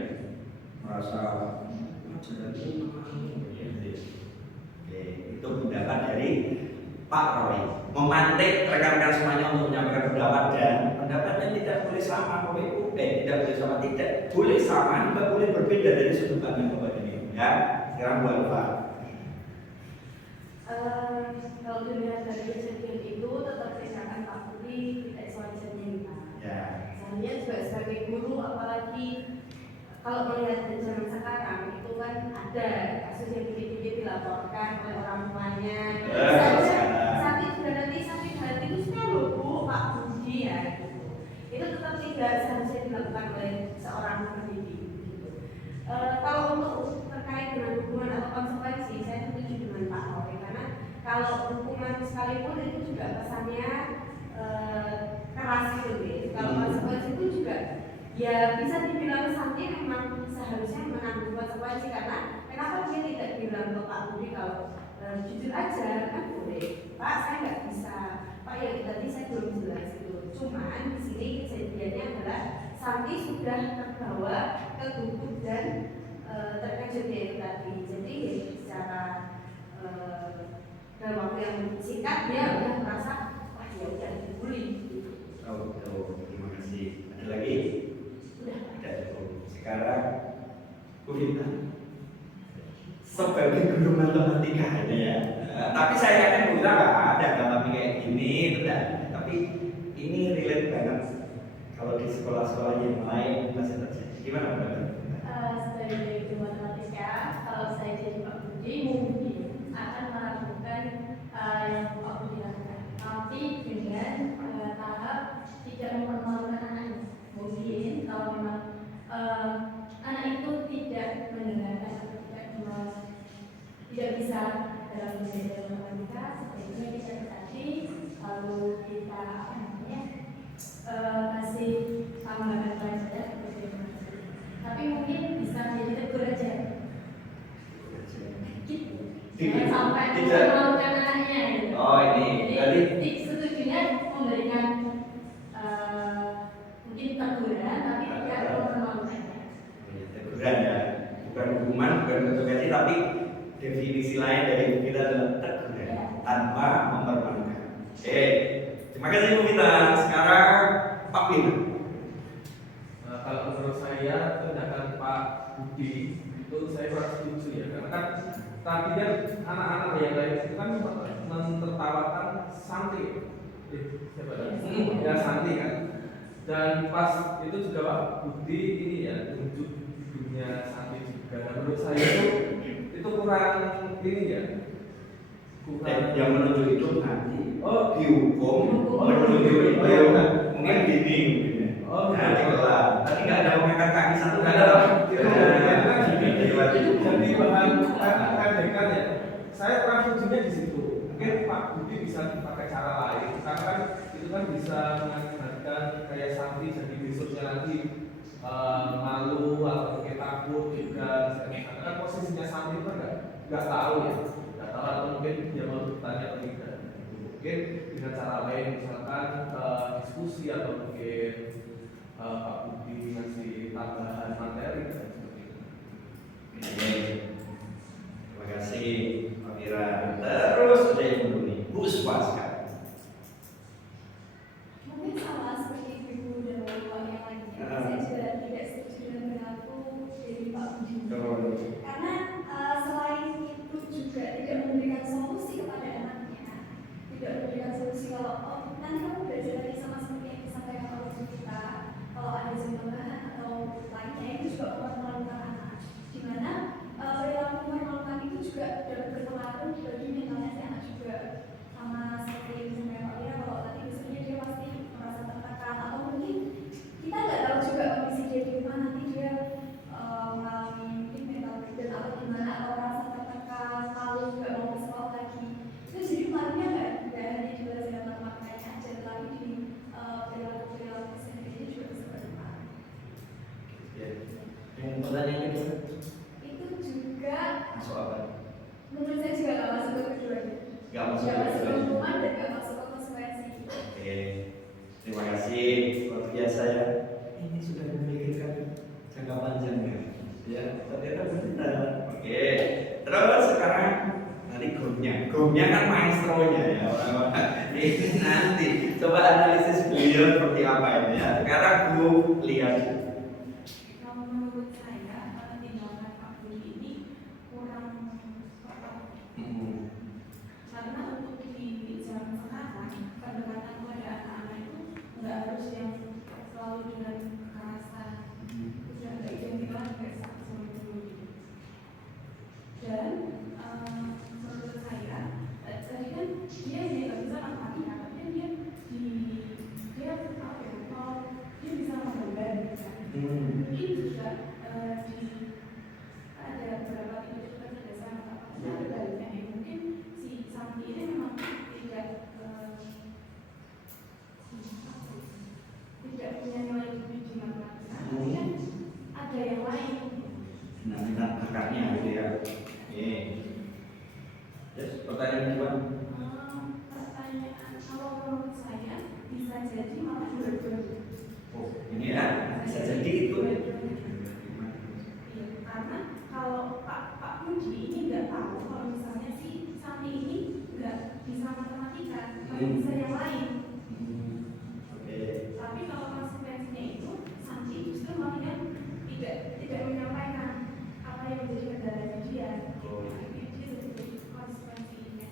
merasa ajaran itu itu pendapat dari Pak Roy memantik rekan-rekan semuanya untuk menyampaikan pendapat dan pendapatnya tidak boleh sama tidak boleh sama tidak boleh sama juga boleh berbeda dari sudut pandang Bapak ini ya. Sekarang Bu Alfa. Kalau dilihat dari kejadian itu tetap tindakan Pak Budi tidak sewajarnya kita. Ya. Saya juga sebagai guru, apalagi kalau melihat di zaman sekarang itu kan ada kasus yang dikit-dikit dilaporkan oleh orang tuanya. Sakit hati itu sudah loh Bu, Pak Budi ya gitu. Itu tetap tidak seharusnya dilakukan oleh seorang pendidik. Gitu. Kalau untuk terkait dengan hukuman atau konsekuensi, saya setuju dengan Pak Roy karena kalau hukuman sekalipun itu juga pesannya keras gitu ya. Kalau konsekuensi itu juga ya bisa dibilang Santi memang seharusnya menanggung konsekuensi karena kenapa dia tidak bilang ke Pak Budi kalau jujur aja kan boleh Pak saya nggak bisa Pak ya tadi saya belum jelas gitu. Cuman di sini kejadiannya adalah Santi sudah terbawa ke gugup dan terkejut ya itu tadi. Jadi ya, secara dalam waktu yang singkat dia udah merasa wah ya udah dibully. Oh, terima kasih. Ada lagi? Udah. Ada. Sekarang Bu Vita sebagai guru matematika ini ya. Tapi saya yakin Bu Vita nggak ada dalam kayak gini, tidak. Tapi ini relate banget kalau di sekolah-sekolah yang lain masih terjadi. Gimana Bu Vita? Sebagai guru matematika, kalau saya jadi Pak Budi mungkin akan melakukan yang Pak Budi lakukan, tapi dengan tahap tidak mempermalukan anaknya. Mungkin kalau memang anak itu tidak mendengarkan atau tidak bisa dalam belajar matematika, sebaiknya kita dekati, lalu kita kasih tambahan pelajaran seperti itu. Tapi mungkin bisa jadi tegur aja. Jangan sampai mempermalukan anaknya. Gitu. Oh ini jadi setujunya memberikan mungkin teguran, tapi tidak mempermalukan. Teguran ya, bukan hukuman, bukan konsekuensi, tapi definisi lain dari kita adalah teguran tanpa mempermalukan. Terima kasih Bu Vita. Sekarang Pak Wina. Kalau menurut saya tindakan Pak Budi itu saya kurang setuju ya, karena kan tadi kan anak-anak yang lain itu kan mentertawakan Santi, siapa tadi? Ya Santi kan. Dan pas itu juga Pak Budi ini ya tunjuk hidungnya Santi juga. Dan menurut saya itu kurang ini ya. Yang menuju itu nanti dihukum Oh, menuju itu oh, iya, benar. mungkin gini mungkin. Oh, Nah, benar. dikelar. Tadi nggak ada mengangkat kaki satu Nggak ada. ada. Jadi bahan kan ya. Saya kurang setujunya di situ. Mungkin Pak Budi bisa pakai cara lain, karena kan itu kan bisa mengakibatkan kayak Santi jadi besoknya nanti malu atau mungkin takut juga. Karena kan posisinya Santi itu kan nggak tahu ya, nggak tahu atau mungkin dia mau bertanya atau tidak. Mungkin dengan cara lain, misalkan diskusi atau mungkin Pak Budi ngasih tambahan materi dan seperti itu. Oke. Terima kasih Pak Wira. Terus ada yang dulu nih, Bu Swasta. Mungkin sama seperti ibu dan bapak yang lainnya. Saya juga tidak setuju dengan perilaku dari Pak Budi. Karena selain itu juga tidak memberikan solusi kepada anaknya, tidak memberikan solusi kalau nanti kamu belajar lagi sama seperti yang disampaikan oleh kita, kalau ada jam tambahan atau lainnya itu juga mempermalukan anak. Dimana perilaku mempermalukan itu juga dapat berpengaruh bagi mentalnya si anak juga. Sama seperti yang disampaikan Pak Wira, kalau nanti besoknya dia pasti merasa tertekan atau mungkin kita nggak tahu juga kondisi dia di rumah, nanti dia mengalami mungkin mental breakdown atau gimana, atau merasa tertekan, malu juga mau ke sekolah lagi. Itu jadi pengaruhnya nggak hanya di pelajaran matematikanya aja, tetapi di perilaku sendiri juga bisa berpengaruh. Yang pertanyaannya Itu juga masuk apa? menurut saya juga nggak masuk ke keduanya. Nggak masuk Nggak ke masuk ke keduanya. hukuman dan nggak masuk ke konsekuensi. Oke, terima kasih luar biasa ya. Ini sudah memikirkan jangka panjang ya. Ternyata benar. Oke, terus sekarang nanti grupnya kan maestronya ya orang-orang. Ini nanti coba analisis beliau seperti apa ini ya. Sekarang Bu lihat. Kalau menurut saya tindakan Pak Budi ini kurang tepat. Karena untuk di zaman sekarang pendekatan kepada anak-anak itu nggak harus yang selalu dengan kekerasan, sudah nggak identik lagi kayak seperti dulu. Dan menurut saya tadi kan dia nggak bisa matematika, tapi dia apa ya, kalau dia bisa menggambar, mungkin juga ada beberapa tipe kecerdasan matematika ada baliknya ya. Mungkin si Santi ini memang tidak punya nilai lebih di matematika, tapi kan ada yang lain. Nah, minat bakatnya gitu ya. Oke. Yes, pertanyaan kedua. Pertanyaan kalau menurut saya bisa jadi malah dua-duanya. Oh, ini ya bisa jadi itu. Iya, karena kalau Pak Budi ini nggak tahu kalau misalnya si Santi ini nggak bisa matematika, tapi bisa yang lain. Oke. Tapi kalau konsekuensinya itu Santi justru malah tidak menyampaikan apa yang menjadi kendalanya dia. Oh. Itu jadi konsekuensinya.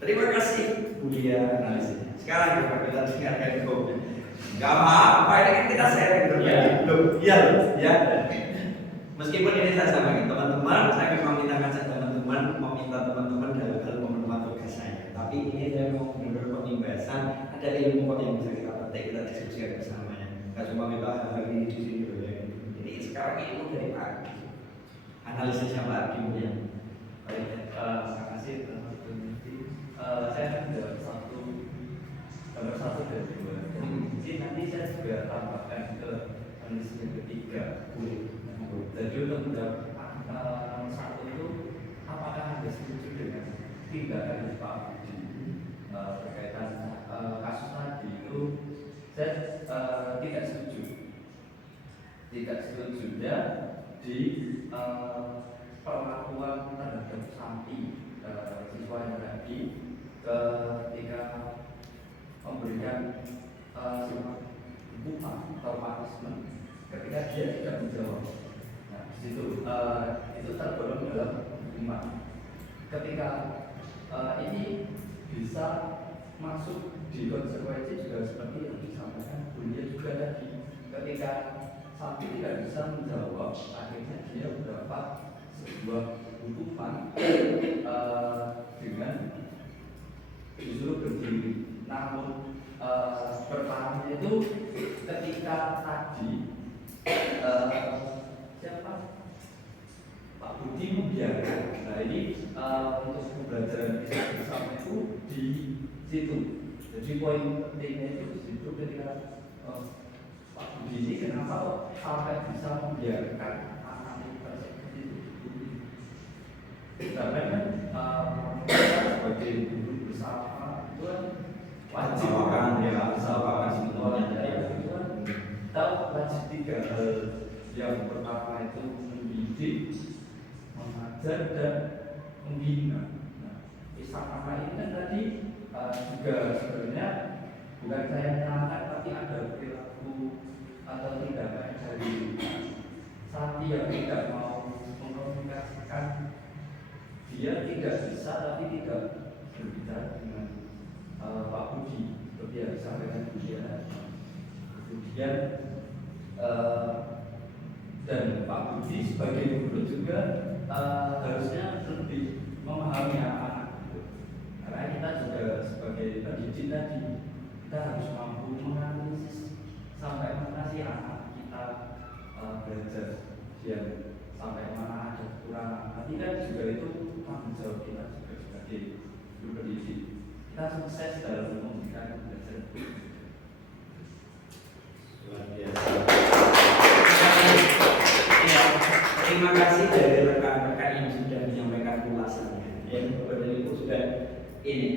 Terima kasih Bu Dia analisisnya. Sekarang coba kita dengarkan grupnya. Gak apa-apa, ini kan kita sharing grupnya. Iya loh, ya. Meskipun ini saya sampaikan teman-teman, saya memang ngajak teman-teman, meminta teman-teman dalam hal memenuhi tugas saya. Tapi ini saya mau benar-benar pembahasan, ada ilmu kok yang bisa kita petik, kita diskusikan bersama ya. Gak cuma kita hari ini di sini loh ya. Jadi sekarang ilmu dari Pak Adi. Analisisnya Pak Adi ya. Baik, terima kasih teman-teman. Saya ada satu dari dua. Mungkin nanti saya juga tambahkan ke analisis yang ketiga. Jadi untuk mendapat satu itu, apakah Anda setuju dengan tindakan Pak Budi berkaitan kasus tadi itu? Saya tidak setuju. Tidak setujunya di perlakuan terhadap Santi siswa yang tadi ketika memberikan hukuman atau punishment ketika dia tidak menjawab. Nah, di situ itu tergolong dalam hukuman. Ketika ini bisa masuk di konsekuensi juga seperti yang disampaikan Bulia juga tadi. Ketika sapi tidak bisa menjawab, akhirnya dia mendapat sebuah hukuman dengan disuruh berdiri. Namun pertarungannya itu ketika tadi siapa Pak Budi membiarkan. Nah ini untuk pembelajaran kita bersama itu di situ. Jadi poin pentingnya itu di situ ketika Pak Budi ini kenapa sampai bisa membiarkan anak seperti itu. Karena kan sebagai guru bersama itu kan wajib kan ya bersama semuanya itu kan tahu wajib 3 hal. Yang pertama itu mendidik, mengajar dan membina. Nah, sama ini kan tadi juga sebenarnya bukan saya nyalakan tapi ada perilaku atau tindakan dari sapi yang tidak mau mengkomunikasikan. Dia tidak bisa tapi tidak berbicara dengan Pak Budi seperti yang disampaikan Budia. Kemudian dan Pak Budi sebagai guru juga harusnya lebih memahami anak-anak gitu. Karena kita juga sebagai pendidik tadi kita harus mampu menganalisis sampai mana sih anak kita belajar dan sampai mana ada kekurangan. Nanti kan juga itu tanggung jawab kita juga sebagai guru pendidik. Kita sukses dalam memberikan pembelajaran. Luar biasa. Terima kasih dari rekan-rekan yang sudah menyampaikan ulasannya. Yang Bapak-Ibu sudah ini.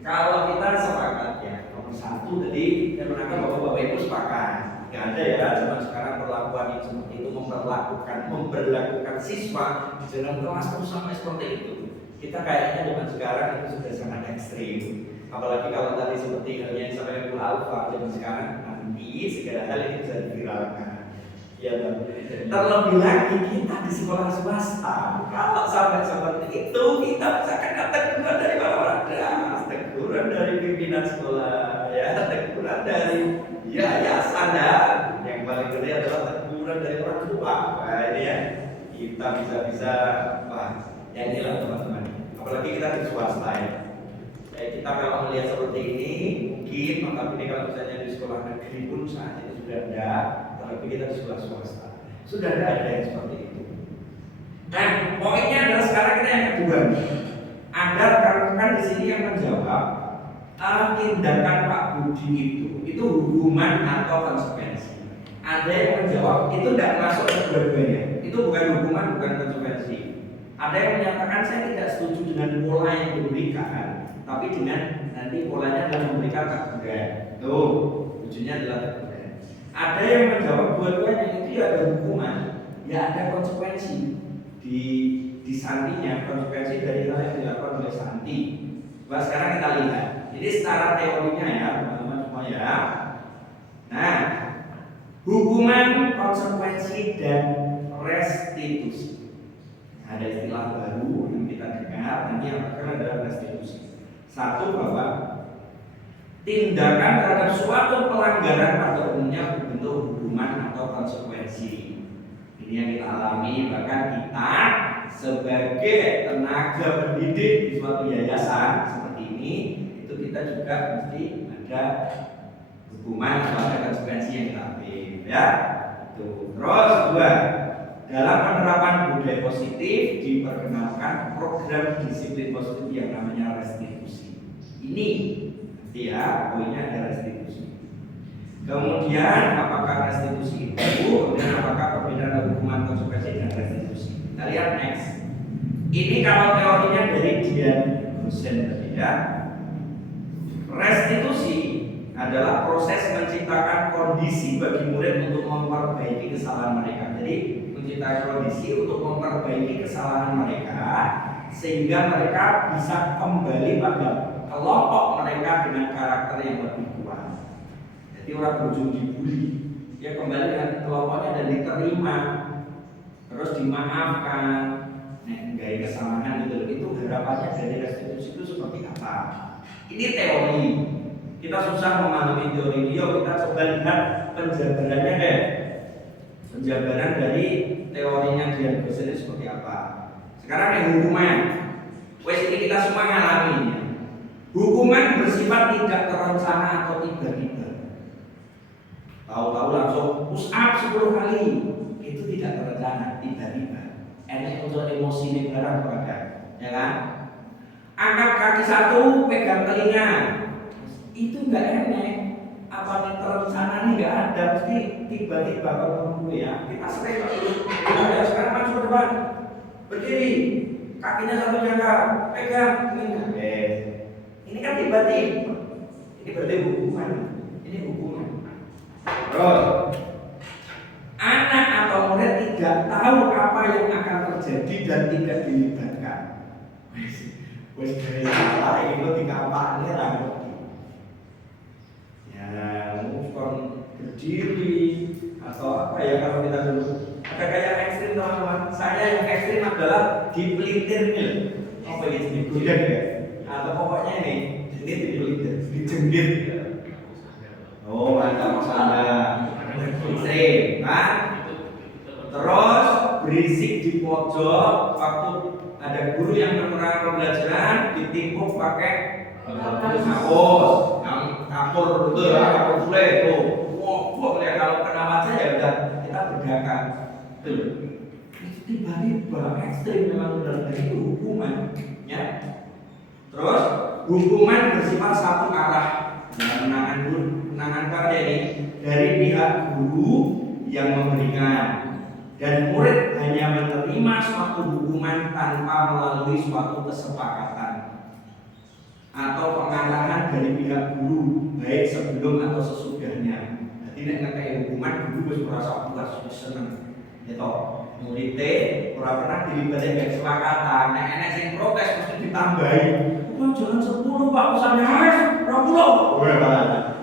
Kalau kita sepakat ya, nomor 1 tadi saya menangkap bahwa Bapak-Ibu sepakat. Nggak ada ya zaman sekarang perlakuan yang seperti itu memperlakukan siswa di dalam kelas terus sampai seperti itu. Kita kayaknya zaman sekarang itu sudah sangat ekstrim. Apalagi kalau tadi seperti halnya yang disampaikan Bu Alfa, zaman sekarang nanti segala hal ini bisa diviralkan. Ya, terlebih lagi kita di sekolah swasta. Kalau sampai seperti itu kita bisa kena teguran dari orang-orang, teguran dari pimpinan sekolah, ya, teguran dari yayasan, dan yang paling gede adalah teguran dari orang tua. Nah ini ya, kita bisa ya inilah teman-teman. Apalagi kita di swasta ya. Kita kalau melihat seperti ini mungkin, tapi kalau misalnya di sekolah negeri pun saat itu sudah ada. Tapi kita di sekolah swasta sudah ada yang seperti itu. Nah, poinnya adalah sekarang kita yang kedua. Ada rekan-rekan di sini yang menjawab tindakan Pak Budi itu hukuman atau konsekuensi. Ada yang menjawab itu tidak masuk ke dua-duanya. Itu bukan hukuman, bukan konsekuensi. Ada yang menyatakan saya tidak setuju dengan pola yang diberikan, tapi dengan nanti polanya adalah memberikan teguran. Tuh, ujungnya adalah teguran. Ada yang menjawab dua-duanya itu ya ada hukuman, ya ada konsekuensi di santinya, konsekuensi dari hal yang dilakukan oleh santi. Coba sekarang kita lihat. Ini secara teorinya ya teman-teman semua ya. Nah, hukuman, konsekuensi dan restitusi. Ada istilah baru yang kita dengar nanti yang terkenal adalah restitusi. Satu bahwa tindakan terhadap suatu pelanggaran pada umumnya berbentuk hukuman atau konsekuensi. Ini yang kita alami, bahkan kita sebagai tenaga pendidik di suatu yayasan seperti ini, itu kita juga mesti ada hukuman atau ada konsekuensi yang kita ambil, ya. Terus dua, dalam penerapan budaya positif diperkenalkan program disiplin positif yang namanya restitusi. Ini ya, poinnya ada restitusi. Kemudian apakah restitusi itu, kemudian apakah perbedaan hukuman konsekuensi dan restitusi. Kita lihat next. Ini kalau teorinya dari Dian Husein tadi ya. Restitusi adalah proses menciptakan kondisi bagi murid untuk memperbaiki kesalahan mereka. Jadi menciptakan kondisi untuk memperbaiki kesalahan mereka sehingga mereka bisa kembali pada kelompok mereka dengan karakter yang lebih Jadi orang berujung dibully, ya kembali dengan kelompoknya dan diterima, terus dimaafkan, gaya kesalahan gitu. Itu harapannya dari restitusi itu seperti apa? Ini teori. Kita susah memahami teori ini. Yuk kita coba lihat penjabarannya deh. Penjabaran dari teorinya Dian Bos ini seperti apa? Sekarang yang hukuman. Wes ini kita semua ngalami ya. Hukuman bersifat tidak terencana atau tiba-tiba. Tahu-tahu langsung push up 10 kali. Itu tidak terencana, tiba-tiba. Enak untuk emosi nih barang pada, ya kan? Angkat kaki satu, pegang telinga. Itu enggak enak. Apa nih terencana nih enggak ada, pasti tiba-tiba kalau ya. Kita sering ya, sekarang maju ke depan. Berdiri. Kakinya satu jangka, pegang telinga. Ini kan tiba-tiba. Ini berarti hukuman. Ini hukuman. Terus anak atau murid tidak tahu apa yang akan terjadi dan tidak dilibatkan. Wes dari salah itu dikampanye ra ngerti. Ya, bukan berdiri atau apa ya kalau kita dulu. Ada kayak ekstrim teman-teman. Saya yang ekstrim adalah dipelintir nih. Apa ini digoda ya? Atau pokoknya ini dipelintir, dijengkit. Oh, mantap Mas Anda. Ekstrim, kan? Terus berisik di pojok waktu ada guru yang menerangkan pembelajaran ditimpuk pakai hapus, yang kapur itu ya, kapur sule itu. Wah, ya kalau kena wajah ya udah kita berdagang. Tuh, tiba-tiba ekstrim memang benar dari hukuman, ya. Terus hukuman bersifat satu arah. Menangan karya ini dari pihak guru yang memberikan. Dan murid hanya menerima suatu hukuman tanpa melalui suatu kesepakatan atau pengarahan dari pihak guru, baik sebelum atau sesudahnya. Jadi nek ngekei hukuman guru wis merasa puas, wis seneng. Gitu. Muridé ora pernah dilibatkan dengan kesepakatan. Nek enek sing protes mesti ditambahi. Oh, jangan 10 Pak, usahane wis 20. Wah,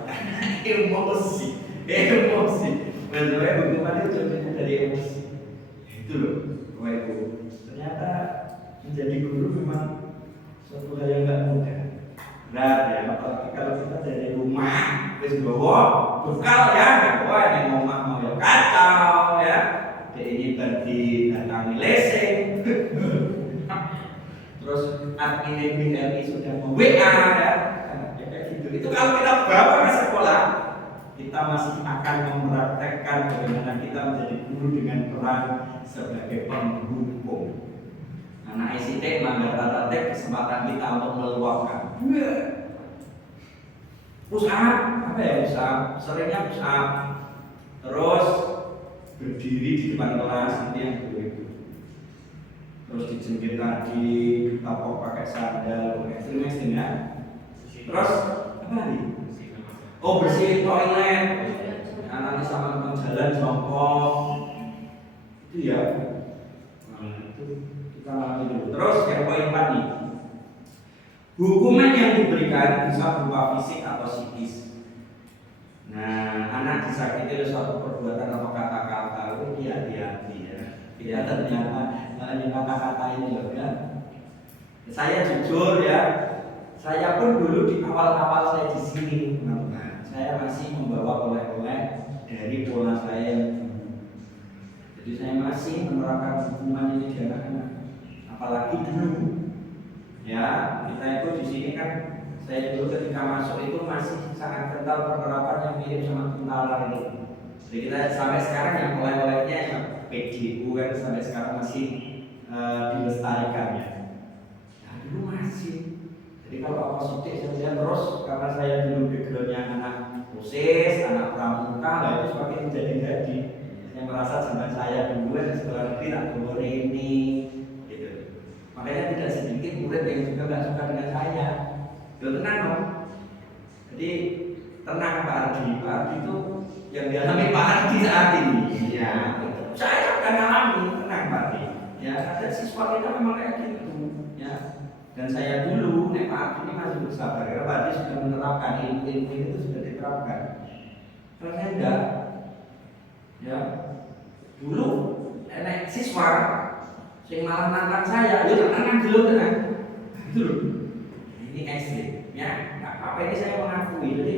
emosi. Emosi. Sebenarnya hukuman itu contohnya dari emosi. Itu loh, Bapak Ibu. Ternyata menjadi guru memang suatu hal yang nggak mudah. Berat ya, apalagi kalau kita dari rumah, wis bawa bekal ya, bawa yang mau ya kacau ya. Ini berarti datangi lesing. Terus admin BNI sudah WA ya. Kayak gitu. Itu kalau kita bawa ke sekolah, kita masih akan mempraktekkan bagaimana kita menjadi guru dengan peran sebagai penghukum. Anak ICT melanggar tata tertib, kesempatan kita untuk meluapkan. Push up, apa ya push up? Seringnya push up. Terus berdiri di depan kelas nanti yang itu. Terus dijengkit tadi, ditapok pakai sandal, ekstrim ya. Terus apa lagi? Oh, bersihin toilet. Nanti sama teman jalan jongkok. Itu ya. Nah, itu kita alami dulu. Terus yang poin 4 nih. Hukuman yang diberikan bisa berupa fisik atau psikis. Nah, anak disakiti oleh suatu perbuatan atau kata-kata, itu hati-hati ya. Ya ternyata kata-kata ini loh ya. Saya jujur ya, saya pun dulu di awal-awal saya di sini, teman-teman, saya masih membawa oleh-oleh dari pola saya yang dulu. Jadi saya masih menerapkan hukuman ini di anak-anak, apalagi dulu. Ya, kita itu di sini kan, saya dulu ketika masuk itu masih sangat kental penerapan yang mirip sama tentara itu. Jadi kita sampai sekarang yang oleh-olehnya yang PGU kan sampai sekarang masih dilestarikan ya. Nah dulu masih. Jadi kalau apa sutik saya lihat terus karena saya dulu backgroundnya anak OSIS, anak pramuka, lah itu semakin menjadi-jadi. Saya merasa zaman saya dulu di sekolah negeri tak bawa ini, gitu. Makanya tidak sedikit murid yang juga nggak suka dengan saya. Yo tenang dong. Jadi tenang Pak Ardi. Pak Ardi itu yang dialami Pak Ardi saat ini. Ya, saya akan alami, tenang Pak Ardi. Ya, ada siswa kita memang kayak gitu. Ya, dan saya dulu, Pak Ardi ini masih bersabar karena Pak Ardi sudah menerapkan ilmu-ilmu itu sudah diterapkan. Kalau saya enggak, ya dulu enek siswa sing malah nantang saya, ya tangan dulu tenang, itu loh. Ini ekstrim, ya nggak apa ini saya mengakui. Jadi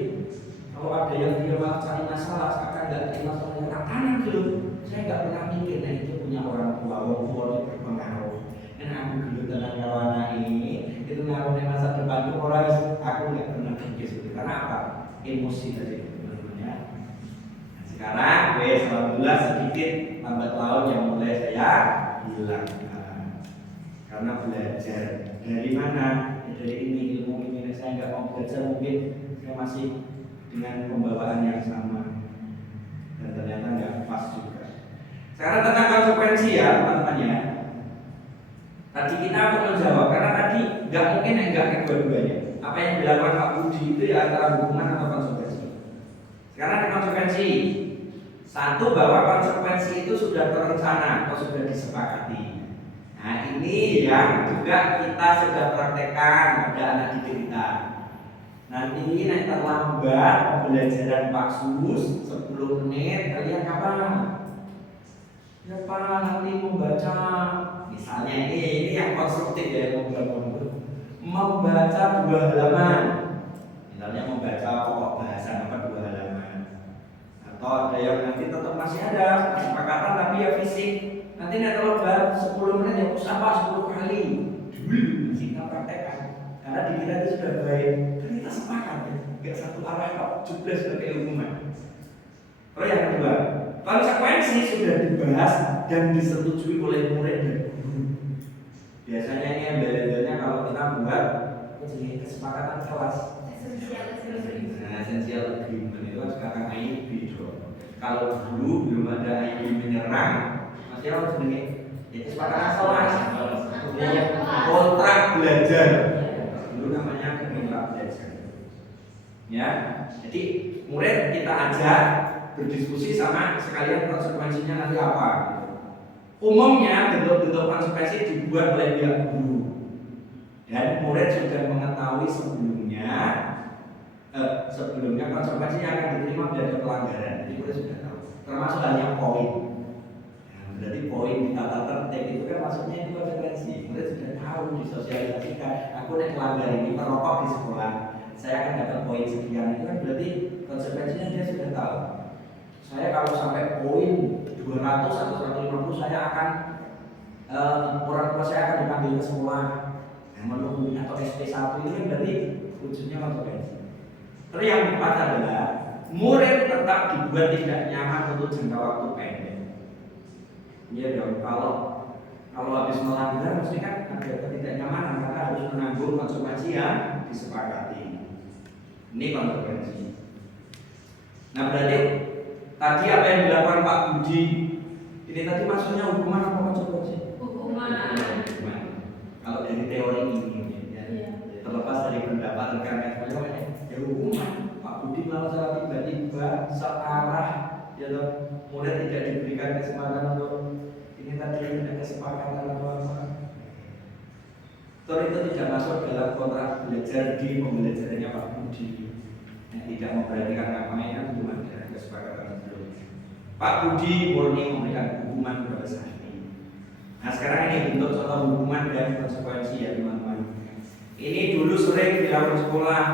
kalau ada yang dia malah cari masalah, seakan nggak terima soalnya tangan dulu. Saya nggak pernah mikir, nah itu punya orang tua itu berpengaruh. Dan aku dulu tentang kawan ini, itu ngaruhnya masa depan itu orang aku nggak pernah pikir seperti karena apa? Emosi tadi. Sekarang alhamdulillah sedikit lambat laun yang mulai saya hilangkan karena belajar dari mana? Dari ini ilmu ini saya nggak mau belajar, mungkin saya masih dengan pembawaan yang sama dan ternyata nggak pas juga. Sekarang tentang konsekuensi ya teman-teman ya. Tadi kita untuk menjawab karena tadi nggak mungkin enggak kedua-duanya. Apa yang dilakukan Pak Budi itu ya antara hukuman atau konsekuensi. Sekarang ada konsekuensi. Satu, bahwa konsekuensi itu sudah terencana atau sudah disepakati. Nah ini yang juga kita sudah praktekkan pada anak didik kita. Nanti naik terlambat pembelajaran Pak Sus 10 menit kalian kapan? Ya Pak nanti membaca. Misalnya ini yang konstruktif ya, membaca 2 halaman. Misalnya membaca pokok bahasa apa 2 halaman. Atau ada yang nanti tetap masih ada kesepakatan tapi ya fisik. Nanti naik terlambat 10 menit ya usah 10 kali. Dulu kita praktekkan. Karena di kita itu sudah baik. Dan kita sepakat ya, nggak satu arah kok, jublas sebagai hukuman. Terus yang kedua, konsekuensi sudah dibahas dan disetujui oleh murid dan guru. Biasanya ini yang beda-bedanya kalau kita buat kesepakatan kelas. Essential agreement itu kan sekarang IUB dong. Kalau dulu belum ada IUB menyerang, masih harus sedikit. Itu kesepakatan kelas. Kontrak belajar. Dulu namanya kontrak belajar. Ya, jadi murid kita ajak berdiskusi sama sekalian konsekuensinya nanti apa. Umumnya bentuk-bentuk konsekuensi dibuat oleh pihak guru dan murid sudah mengetahui sebelumnya konsekuensinya akan diterima bila ada pelanggaran. Jadi murid sudah tahu. Termasuk hanya poin. Nah, berarti poin di tata tertib itu kan maksudnya itu konsekuensi. Murid sudah tahu disosialisasikan. Aku nek melanggar ini merokok di sekolah, saya akan dapat poin sekian. Itu kan berarti konsekuensinya dia sudah tahu. Saya kalau sampai poin 200 atau 150 saya akan orang tua saya akan dipanggil ke sekolah yang menunggu atau SP1 itu kan berarti wujudnya konsekuensi. Terus yang keempat adalah murid tetap dibuat tidak nyaman untuk jangka waktu pendek. Iya dong, kalau habis melanggar mesti kan ada ketidaknyamanan karena harus menanggung konsekuensi yang disepakati. Ini konsekuensi. Nah berarti tadi apa yang dilakukan Pak Budi ini tadi maksudnya hukuman apa konsekuensi? Hukuman. Kalau dari teori ini ya, terlepas dari pendapat rekan-rekan ya hukuman. Pak Budi malah secara tiba-tiba searah ya murid tidak diberikan kesempatan untuk ini tadi ada kesepakatan atau apa. Itu tidak masuk dalam kontrak belajar di pembelajarannya Pak Budi. Tidak memperhatikan namanya belum ada kesepakatan sebelumnya. Pak Budi murni memberikan hukuman kepada santri. Nah sekarang ini bentuk contoh hukuman dan konsekuensi ya teman-teman. Ini dulu sering dilakukan sekolah.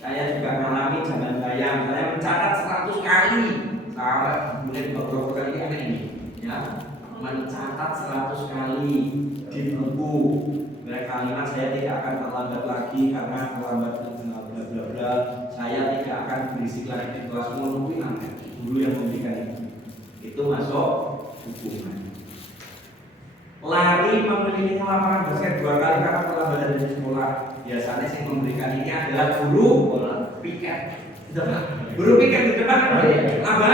Saya juga mengalami zaman bayang. Saya mencatat 100 kali sampai kemudian beberapa kali ini ya mencatat 100 kali di buku. Kalimat saya tidak akan terlambat lagi karena terlambat bla saya tidak akan berisik lagi di kelas menungguin dulu yang memberikan itu masuk hukuman. Lari mengelilingi lapangan basket 2 kali karena terlambat dari sekolah. Biasanya yang memberikan ini adalah guru piket. Guru piket di depan apa?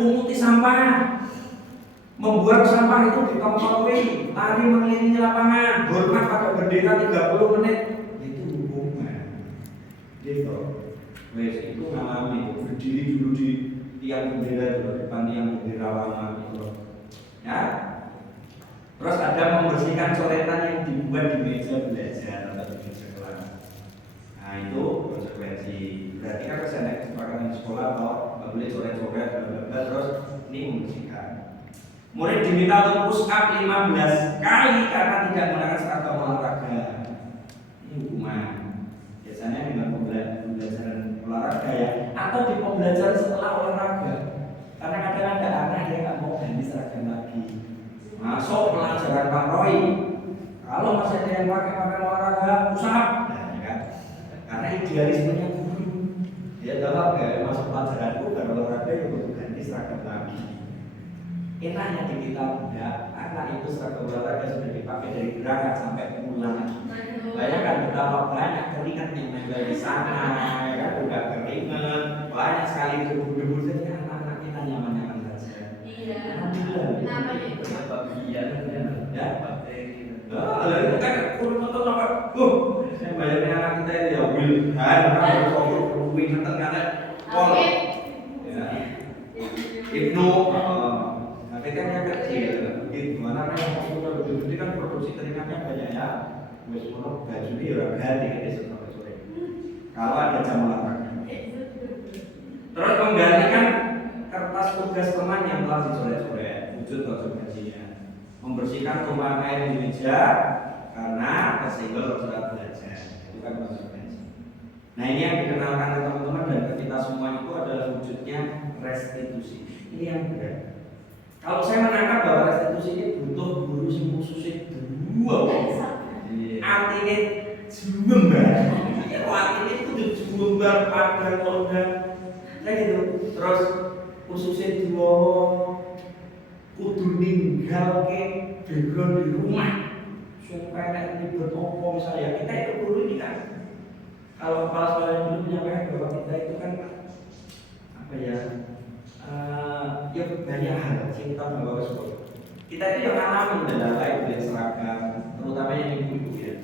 Punguti sampah, membuang sampah itu di tempat lari mengelilingi lapangan, hormat pada bendera 30 menit. Gitu, wes itu ngalami berdiri dulu di tiang bendera itu depan tiang bendera lama itu, ya. Terus ada membersihkan coretan yang dibuat di meja belajar atau di meja kelas. Nah itu konsekuensi. Berarti kan saya naik kesepakatan di sekolah atau nggak boleh coret-coret, terus ini membersihkan. Murid diminta untuk push up 15 kali karena tidak menggunakan seragam olahraga. Ini hukuman. Biasanya dengan pembelajaran olahraga ya, atau di pembelajaran setelah olahraga. Karena kadang ada anak yang nggak mau ganti seragam lagi. Masuk pelajaran Pak Roy, kalau masih ada yang pakai olahraga, push up. Nah, ya kan? Karena idealismenya guru. Dia jawab nggak masuk pelajaranku karena olahraga ya butuh ganti seragam lagi. Enaknya di kita muda, anak itu seragam olahraga sudah dipakai dari berangkat sampai pulang. Bayangkan betapa banyak keringat yang nempel di sana, ya kan? Udah keringat, banyak sekali debu-debu, jadi anak-anak kita nyaman-nyaman saja. Iya. Alhamdulillah. Kenapa itu? Kenapa biar Ya. bakteri? Lalu itu kan kurang nonton apa? Saya bayangin anak kita itu ya Wilhan, harus ngomong Wilhan ternyata pol. Oke. Ya. Ibnu, tapi kan yang kecil, gimana kan yang gede kan produksi keringatnya banyak ya. Wes mono baju ini ya ganti kan esok sampai sore. Kalau ada jam olahraga. Terus menggantikan kertas tugas teman yang telah dicoret-coret, wujud konsekuensinya. Membersihkan tumpahan air di meja karena tersenggol saat belajar, itu kan konsekuensi. Nah ini yang dikenalkan ke teman-teman dan ke kita semua itu adalah wujudnya restitusi. Ini yang berat. Kalau saya menangkap bahwa restitusi ini butuh guru yang khususnya dua, artinya jumbar. Artinya itu jumbar pada kodam, kayak gitu. Terus khususnya dua, kudu ninggal ke background di rumah. Supaya nanti bertopo misalnya kita itu guru ini kan. Kalau kepala sekolah yang dulu menyampaikan bahwa kita itu kan apa ya? Ya banyak hal yang kita bawa ke sekolah. Kita itu yang alami dan lain boleh seragam, terutama yang ibu-ibu ya.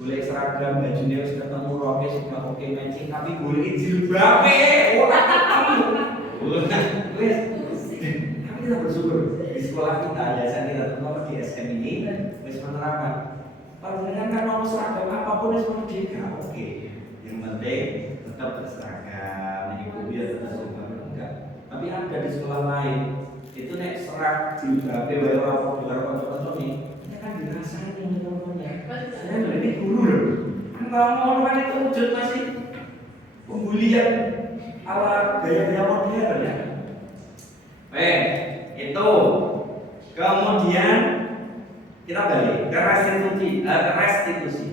Boleh seragam, bajunya harus ketemu, roknya sudah oke matching, tapi boleh jilbabe, orang ketemu. Wes, tapi kita bersyukur di sekolah kita, yayasan kita terutama di SM ini, wes menerapkan. Kalau dengan kan mau seragam apapun yang seperti dia, oke. Yang penting tetap berseragam, ibu dia tetap enggak. Tapi ada di sekolah lain itu nek serak jilbabe wae ora foto nih, kita kan dirasain teman-temannya. Saya ini guru loh. Ngomong kan itu wujud masih pembulian ala gaya-gaya modern ya. Itu. Kemudian kita balik ke restitusi.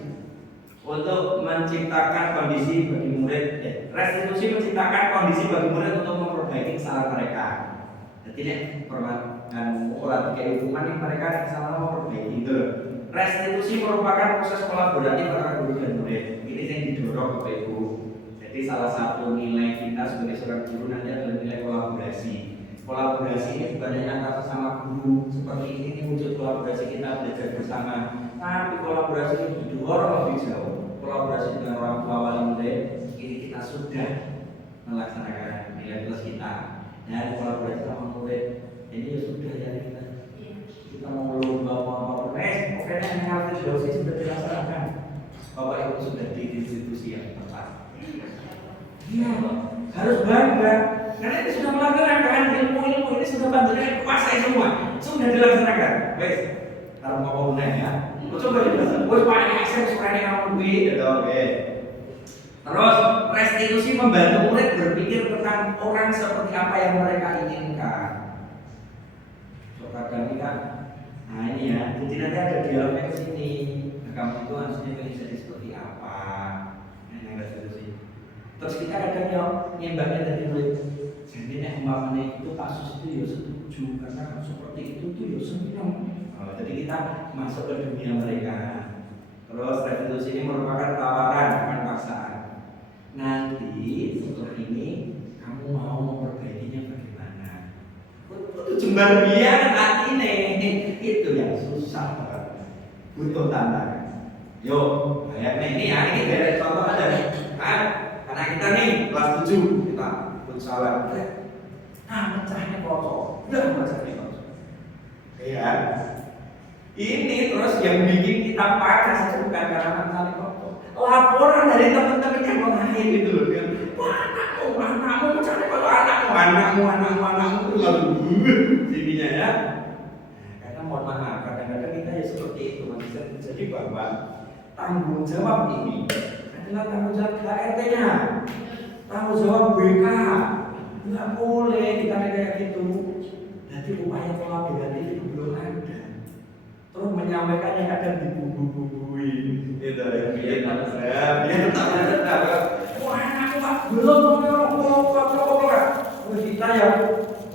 Untuk menciptakan kondisi bagi murid, restitusi menciptakan kondisi bagi murid untuk memperbaiki kesalahan mereka. Jadi nih permainan orang tiga hukuman yang mereka salah memperbaiki itu. Restitusi merupakan proses kolaboratif antara guru dan murid. Ini yang didorong Bapak Ibu. Jadi salah satu nilai kita sebagai seorang guru nanti adalah nilai kolaborasi. Kolaborasi ini bukan hanya antara sesama guru seperti ini wujud kolaborasi kita belajar bersama. Tapi kolaborasi ini didorong lebih jauh. Kolaborasi dengan orang tua wali murid ini kita sudah melaksanakan nilai plus kita. Dan kolaborasi sama murid ini ya sudah ya kita mau lomba apa oke yang ngerti dosis sudah dilaksanakan. Bapak Ibu sudah di institusi yang tepat. Iya, harus bangga karena ini sudah melaksanakan ilmu ini sudah bantunya kuasai semua sudah dilaksanakan. Wes, kalau mau ya, coba dijelaskan. Wes banyak saya sebenarnya kamu duit, oke. Terus restitusi membantu murid berpikir tentang orang seperti apa yang mereka inginkan. So kadang ini kan, nah ini ya, jadi nanti ada dialognya ke sini. Nah, kamu itu harusnya pengen jadi seperti apa? Nah, restitusi. Terus kita kadang yang nyembahnya dari murid. Jadi nek umpamanya itu kasus itu ya setuju karena seperti itu tuh ya senang. Jadi kita masuk ke dunia mereka. Terus restitusi ini merupakan tawaran bukan paksaan. Nanti setelah ini kamu mau memperbaikinya bagaimana? Itu jembar biar hati nih itu yang susah banget. Butuh tantangan. Yo, kayaknya ini ya ini dari contoh aja nih. Kan? Karena kita nih kelas 7 kita salah. Mecahnya kocok. Mecahnya kocok. Iya. Ini terus yang bikin kita panas bukan karena mecahnya kocok. Laporan dari teman-teman yang lain gitu loh kan. Wah, anakmu macam anakmu sininya ya. Karena mohon maaf, kadang-kadang kita ya seperti itu manusia. Jadi bahwa tanggung jawab ini adalah tanggung jawab HRT-nya, tanggung jawab BK. Nggak boleh kita kayak gitu. Jadi upaya kolaboratif itu belum ada. Terus menyampaikan yang ada di bubu-bubuin, gitu ya. Biar tetap. Wah, aku belum kita ya,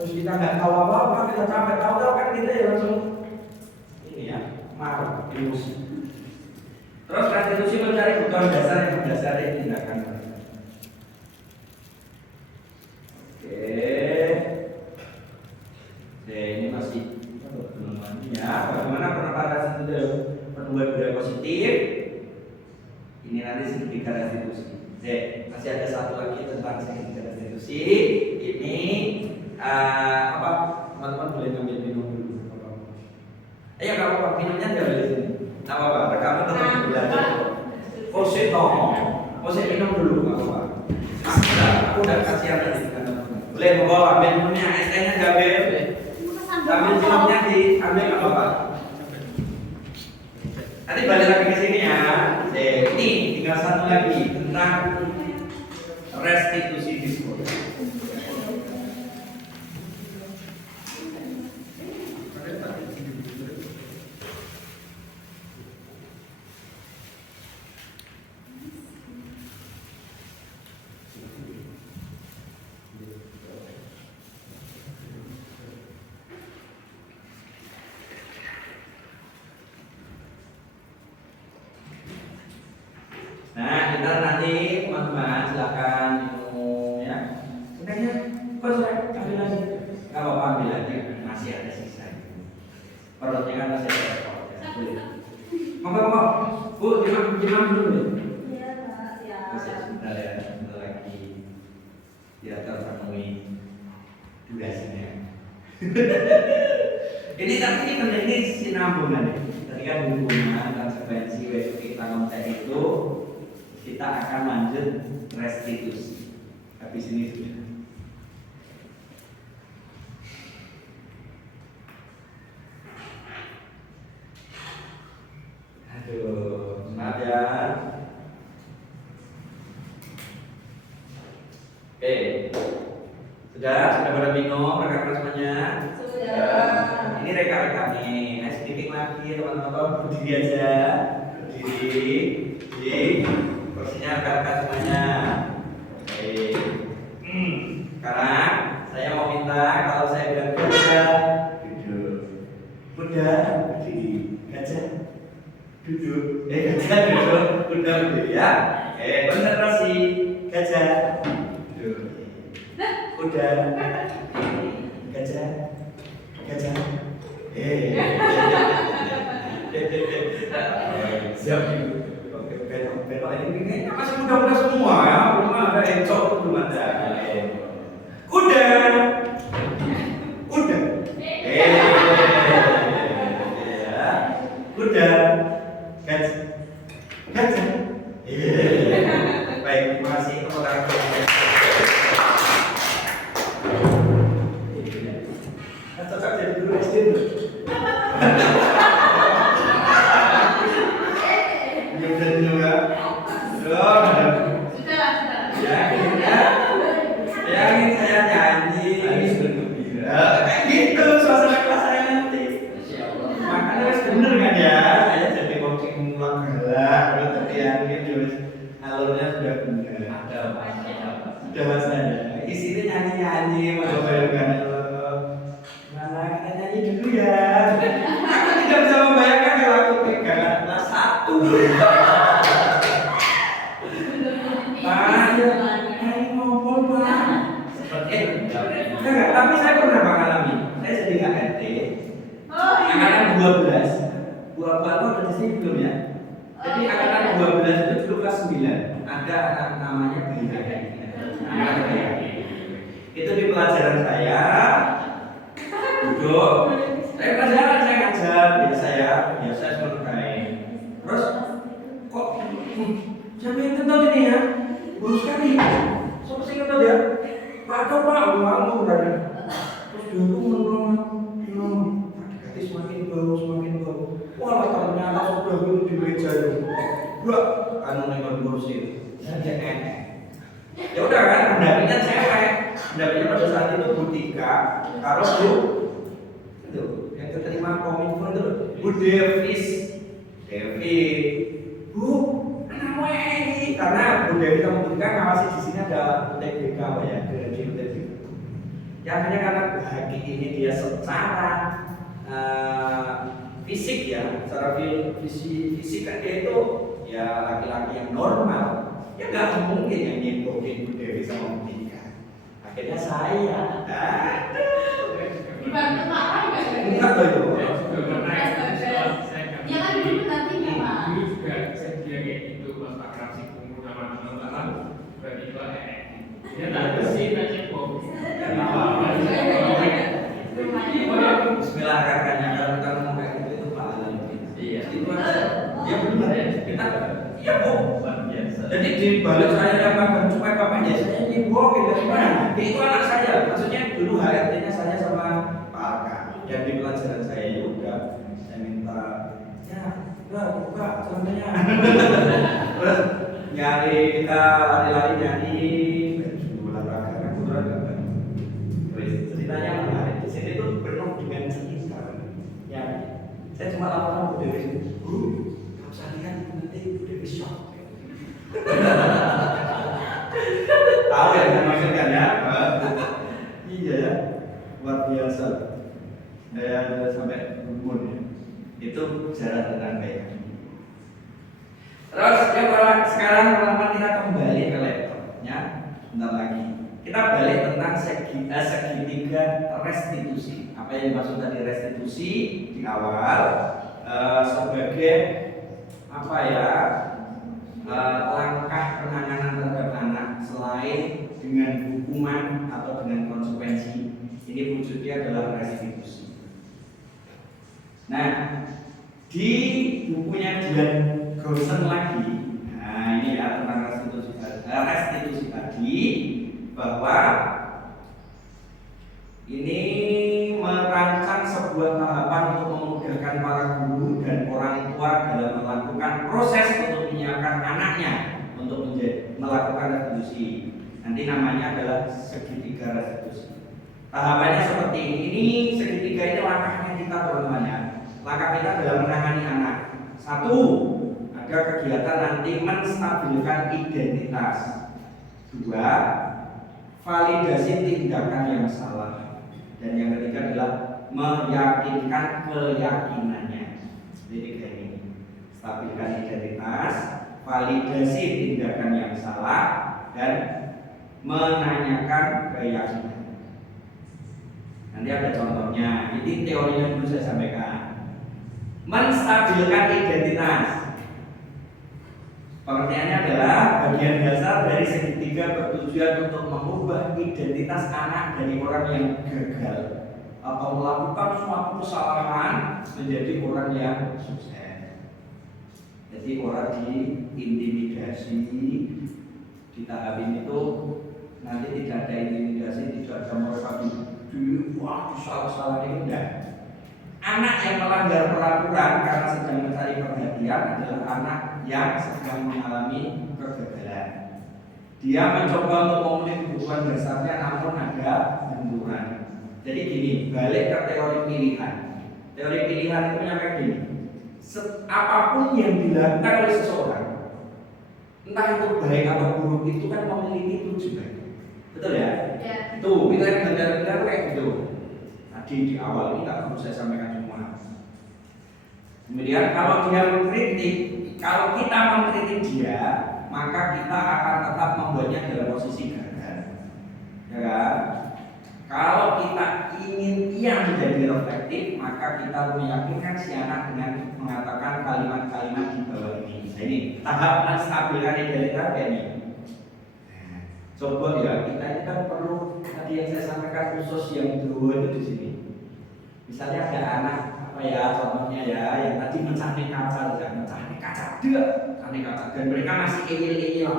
terus kita nggak tahu apa-apa, kita sampai tahu kan kita ya langsung ini ya, marah, emosi. Terus restitusi mencari kebutuhan dasar yang mendasari tindakan. Ini masih belum ya. Bagaimana penerapan restitusi pertumbuhan budaya positif? Ini nanti segitiga restitusi. Masih ada satu lagi tentang segitiga restitusi. Ini teman-teman boleh ngambil minum dulu. Ayo kalau minumnya diambil di sini. Nggak apa-apa. Kamu tetap belajar. Posisi minum dulu nggak apa-apa. Aku udah kasihan tadi. Boleh membawa minumnya, es-nya diambil. Ambil minumnya diambil nggak apa-apa. Nanti balik lagi ke sini ya. Ini tinggal satu lagi tentang restitusi diskon. Nah, kita nanti teman-teman silakan minum ya. Sebenarnya kok saya ambil lagi? Nggak apa-apa ambil lagi, masih ada sisa. Perutnya kan masih ada. Mau, Bu, dimam dulu nih. Iya, Pak. Ya. Sebentar ya, sebentar lagi. Dia terpenuhi durasinya. Ini tapi ini penting, ini sinambungan. Tadi kan hubungan konsekuensi kita ngomong itu. Kita akan lanjut restitusi. Habis ini sudah. Aduh, maaf ya. Oke, sudah pada minum rekan-rekan semuanya. Sudah. Ini rekan-rekan nih. Sedikit lagi teman-teman berdiri aja. Berdiri. Kursinya rekan-rekan semuanya. Oke. Sekarang saya mau minta kalau saya bilang gajah duduk, kuda berdiri, gajah duduk, gajah duduk, kuda berdiri ya. Konsentrasi, gajah duduk, kuda, gajah, siap dulu. Belok ini kayaknya masih muda-muda semua ya, belum ada encok, belum ada. Kuda, kuda, kuda, gajah, gajah. Baik, terima kasih teman-teman. Cocok jadi guru SD dulu. Tapi saya pernah mengalami, saya jadi HRT angkatan 12. Buah-buah itu ada di sini belum ya? Jadi angkatan 12 itu dulu kelas 9. Ada anak namanya Bina. Itu di pelajaran saya duduk. Saya pelajaran saya ngajar biasa selesai. Terus kok siapa yang kental ini ya? Bagus sekali. Siapa sih kental ya? semakin jauh. Wah ternyata sudah itu di meja itu. Brak, anu nengok kursi. Jadi enak. Ya udah kan, pendampingnya cewek. Pendampingnya pada saat itu Bu Tika, kalau Bu itu yang keterima kominfo itu Bu Devis, Bu, kenapa ini? Karena Bu Devi sama Bu Tika ngawasi di sini ada TBK apa ya, dari TBK. Ya hanya karena Haki ini dia secara fisik ya, secara fisik kan dia itu ya laki-laki yang normal. Ya nggak mungkin yang nyebokin Bu Devi sama Bu Tika. Akhirnya saya, Dibantu Pak Rai nggak? enggak loh itu. Ya kan dulu pendampingnya Pak. Dulu juga saya dia kayak gitu pas Pak Rapsi kumpul sama teman-teman tiba-tiba dia tak bersih tanya kok. Bismillah kakaknya kalau kita ngomong kayak gitu itu pahala. Iya. Itu aja. Ya benar. Kita iya Bu. Luar biasa. Jadi di balik saya yang makan supaya bapaknya saya nyebokin dari mana? Itu anak saya. Maksudnya dulu HRT-nya saya sama Pak Aka. Dan di pelajaran saya juga saya minta ya buka celananya. Terus nyari kita lari-lari nyari baju olahraga kurang. Ceritanya menarik. Di sini tuh penuh dengan cerita. Ya, saya cuma laporan Bu Dewi. Bu, kalau saya lihat nanti Bu Dewi shock. Tahu ya yang maksudnya ya? Iya ya, luar biasa. Saya sampai gugur ya. Itu jalan dengan baik. Terus ya sekarang teman-teman kita kembali ke laptopnya. Bentar lagi. Kita balik tentang segitiga restitusi. Apa yang dimaksud tadi restitusi di awal sebagai apa ya? Langkah penanganan terhadap anak selain dengan hukuman atau dengan konsekuensi, ini wujudnya adalah restitusi. Nah, di bukunya Dian Gausen lagi, nah ini ya tentang restitusi tadi, bahwa ini merancang sebuah tahapan untuk memudahkan para guru dan orang tua dalam melakukan proses untuk menyiapkan anaknya untuk melakukan restitusi. Nanti namanya adalah segitiga restitusi. Tahapannya seperti ini. Ini segitiga ini langkahnya kita teman-teman ya. Langkah kita dalam menangani anak. 1. Ada kegiatan nanti menstabilkan identitas. 2. Validasi tindakan yang salah. Dan yang ketiga adalah meyakinkan keyakinannya. Jadi kayak ini. Stabilkan identitas, validasi tindakan yang salah, dan menanyakan keyakinan. Nanti ada contohnya. Ini teorinya dulu saya sampaikan. Menstabilkan identitas. Pengertiannya adalah bagian dasar dari segitiga bertujuan untuk mengubah identitas anak dari orang yang gagal atau melakukan suatu kesalahan menjadi orang yang sukses. Jadi orang diintimidasi di tahap ini tuh nanti tidak ada intimidasi, tidak ada mereka wah salah-salah ini enggak. Anak yang melanggar peraturan karena sedang mencari perhatian adalah anak yang sedang mengalami kegagalan. Dia mencoba untuk memenuhi kebutuhan dasarnya namun ada benturan. Jadi gini, balik ke teori pilihan. Teori pilihan itu kayak gini. Apapun yang dilakukan oleh seseorang, entah itu baik atau buruk, itu kan memiliki tujuan. Betul ya? Ya. Itu kita yang belajar kayak gitu. Tadi di awal ini tak perlu saya sampaikan semua. Kemudian kalau dia mengkritik, kalau kita mengkritik dia, maka kita akan tetap membuatnya dalam posisi gagal. Ya kan? Kalau kita ingin ia menjadi reflektif, maka kita meyakinkan si anak dengan mengatakan kalimat-kalimat di bawah ini. Nah, ini tahap menstabilkan identitas kayak ini. Coba ya, kita ini kan perlu tadi yang saya sampaikan khusus yang dua itu di sini. Misalnya ada anak apa ya contohnya ya yang tadi mencari kaca, mencari kaca dan mereka masih ingin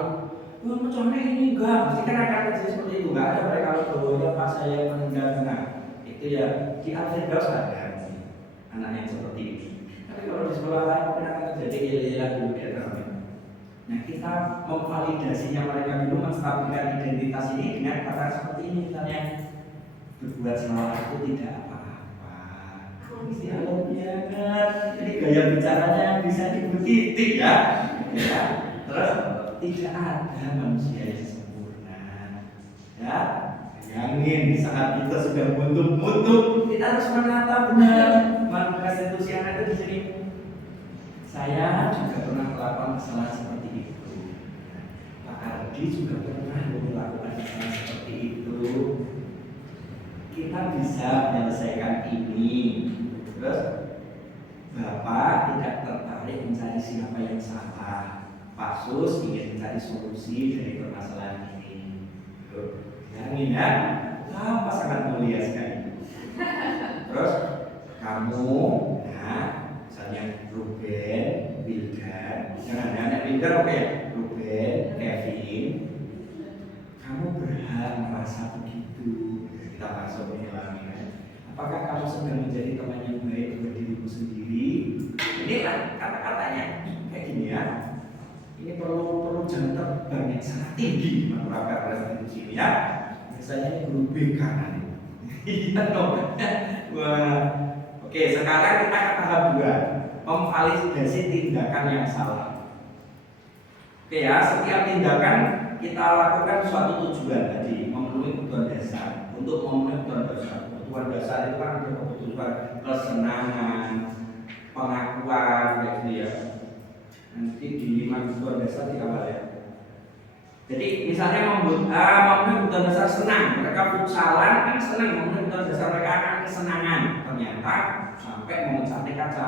mencari ini enggak, mesti kan ada kecil seperti itu enggak ada mereka kalau bahwa pas saya meninggal itu ya di Afrika ada. anak yang seperti ini. Tapi kalau di sekolah lain mungkin akan terjadi yel-yelan dulu di antara. Nah, kita memvalidasinya mereka dulu, menstabilkan identitas ini dengan kata seperti ini, misalnya berbuat salah itu tidak apa-apa. Jadi gaya bicaranya bisa dibukti ya. Ya. Terus tidak ada manusia yang sempurna. Ya. Bayangin di saat kita sudah buntu-buntu, kita harus menata benar. Konstitusi anak itu di sini. Saya juga pernah melakukan kesalahan seperti itu. Pak Ardi juga pernah melakukan kesalahan seperti itu. Kita bisa menyelesaikan ini. Terus Bapak tidak tertarik mencari siapa yang salah. Pak Sus ingin mencari solusi dari permasalahan ini. Bayangin ya, apa sangat mulia sekali. Terus kamu, nah, misalnya Ruben, Wildan, jangan anak Wildan oke, Ruben, Kevin, kamu berhak merasa begitu. Kita masuk mengulangi. Apakah kamu sedang menjadi teman yang baik buat dirimu sendiri? Ini kan kata-katanya kayak gini ya. Ini perlu jam terbang yang sangat tinggi menerapkan restitusi ini ya. Biasanya ini guru BK nanti. Iya dong. Wah. Oke, sekarang kita ke tahap 2, memvalidasi tindakan yang salah. Oke ya, setiap tindakan kita lakukan suatu tujuan tadi, memenuhi kebutuhan dasar. Untuk memenuhi kebutuhan dasar itu kan ada kebutuhan kesenangan, pengakuan, kayak gitu ya. Nanti di 5 kebutuhan dasar di awal ya. Jadi misalnya memenuhi kebutuhan dasar senang, mereka futsalan kan senang, memenuhi kebutuhan dasar mereka akan kesenangan. Ternyata sampai memecahkan kaca.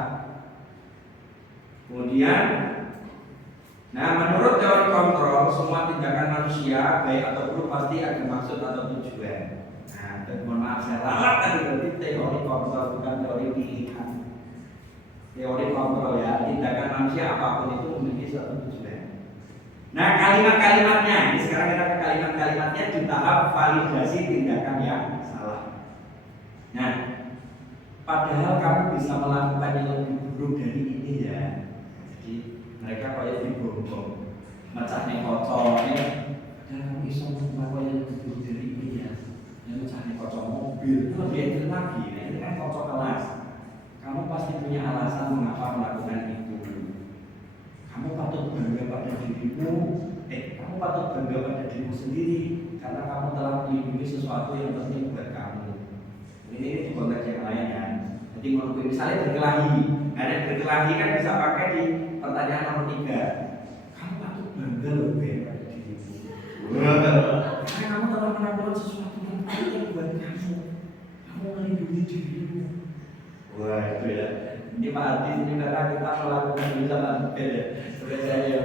Kemudian, nah menurut teori kontrol, semua tindakan manusia baik atau buruk pasti ada maksud atau tujuan. Nah, dan mohon maaf saya ralat tadi berarti teori kontrol bukan teori pilihan. Teori kontrol ya, tindakan manusia apapun itu memiliki suatu tujuan. Nah, kalimat-kalimatnya, ini sekarang kita ke kalimat-kalimatnya di tahap validasi tindakan yang salah. Nah, padahal kamu bisa melakukan yang lebih buruk dari ini ya. Jadi mereka kayak dibonggong, mecahnya kocornya, dan kamu bisa melakukan yang lebih buruk dari ini ya. Yang mecahnya kocor mobil, itu lebih ekstrim lagi. Nah, ini kan kocor kelas. Kamu pasti punya alasan mengapa melakukan itu. Kamu patut bangga pada dirimu. Kamu patut bangga pada dirimu sendiri karena kamu telah melindungi sesuatu yang penting buat kamu. Ini di konteks yang lain kan. Jadi menurut misalnya berkelahi, ada berkelahi kan bisa pakai di pertanyaan nomor 3. Kamu patut bangga loh pada dirimu. Karena kamu telah melakukan sesuatu yang penting buat kamu. Kamu melindungi dirimu. Wah itu ya. Ini Pak Adi ini karena kita melakukan ini sama beda. Sudah saya.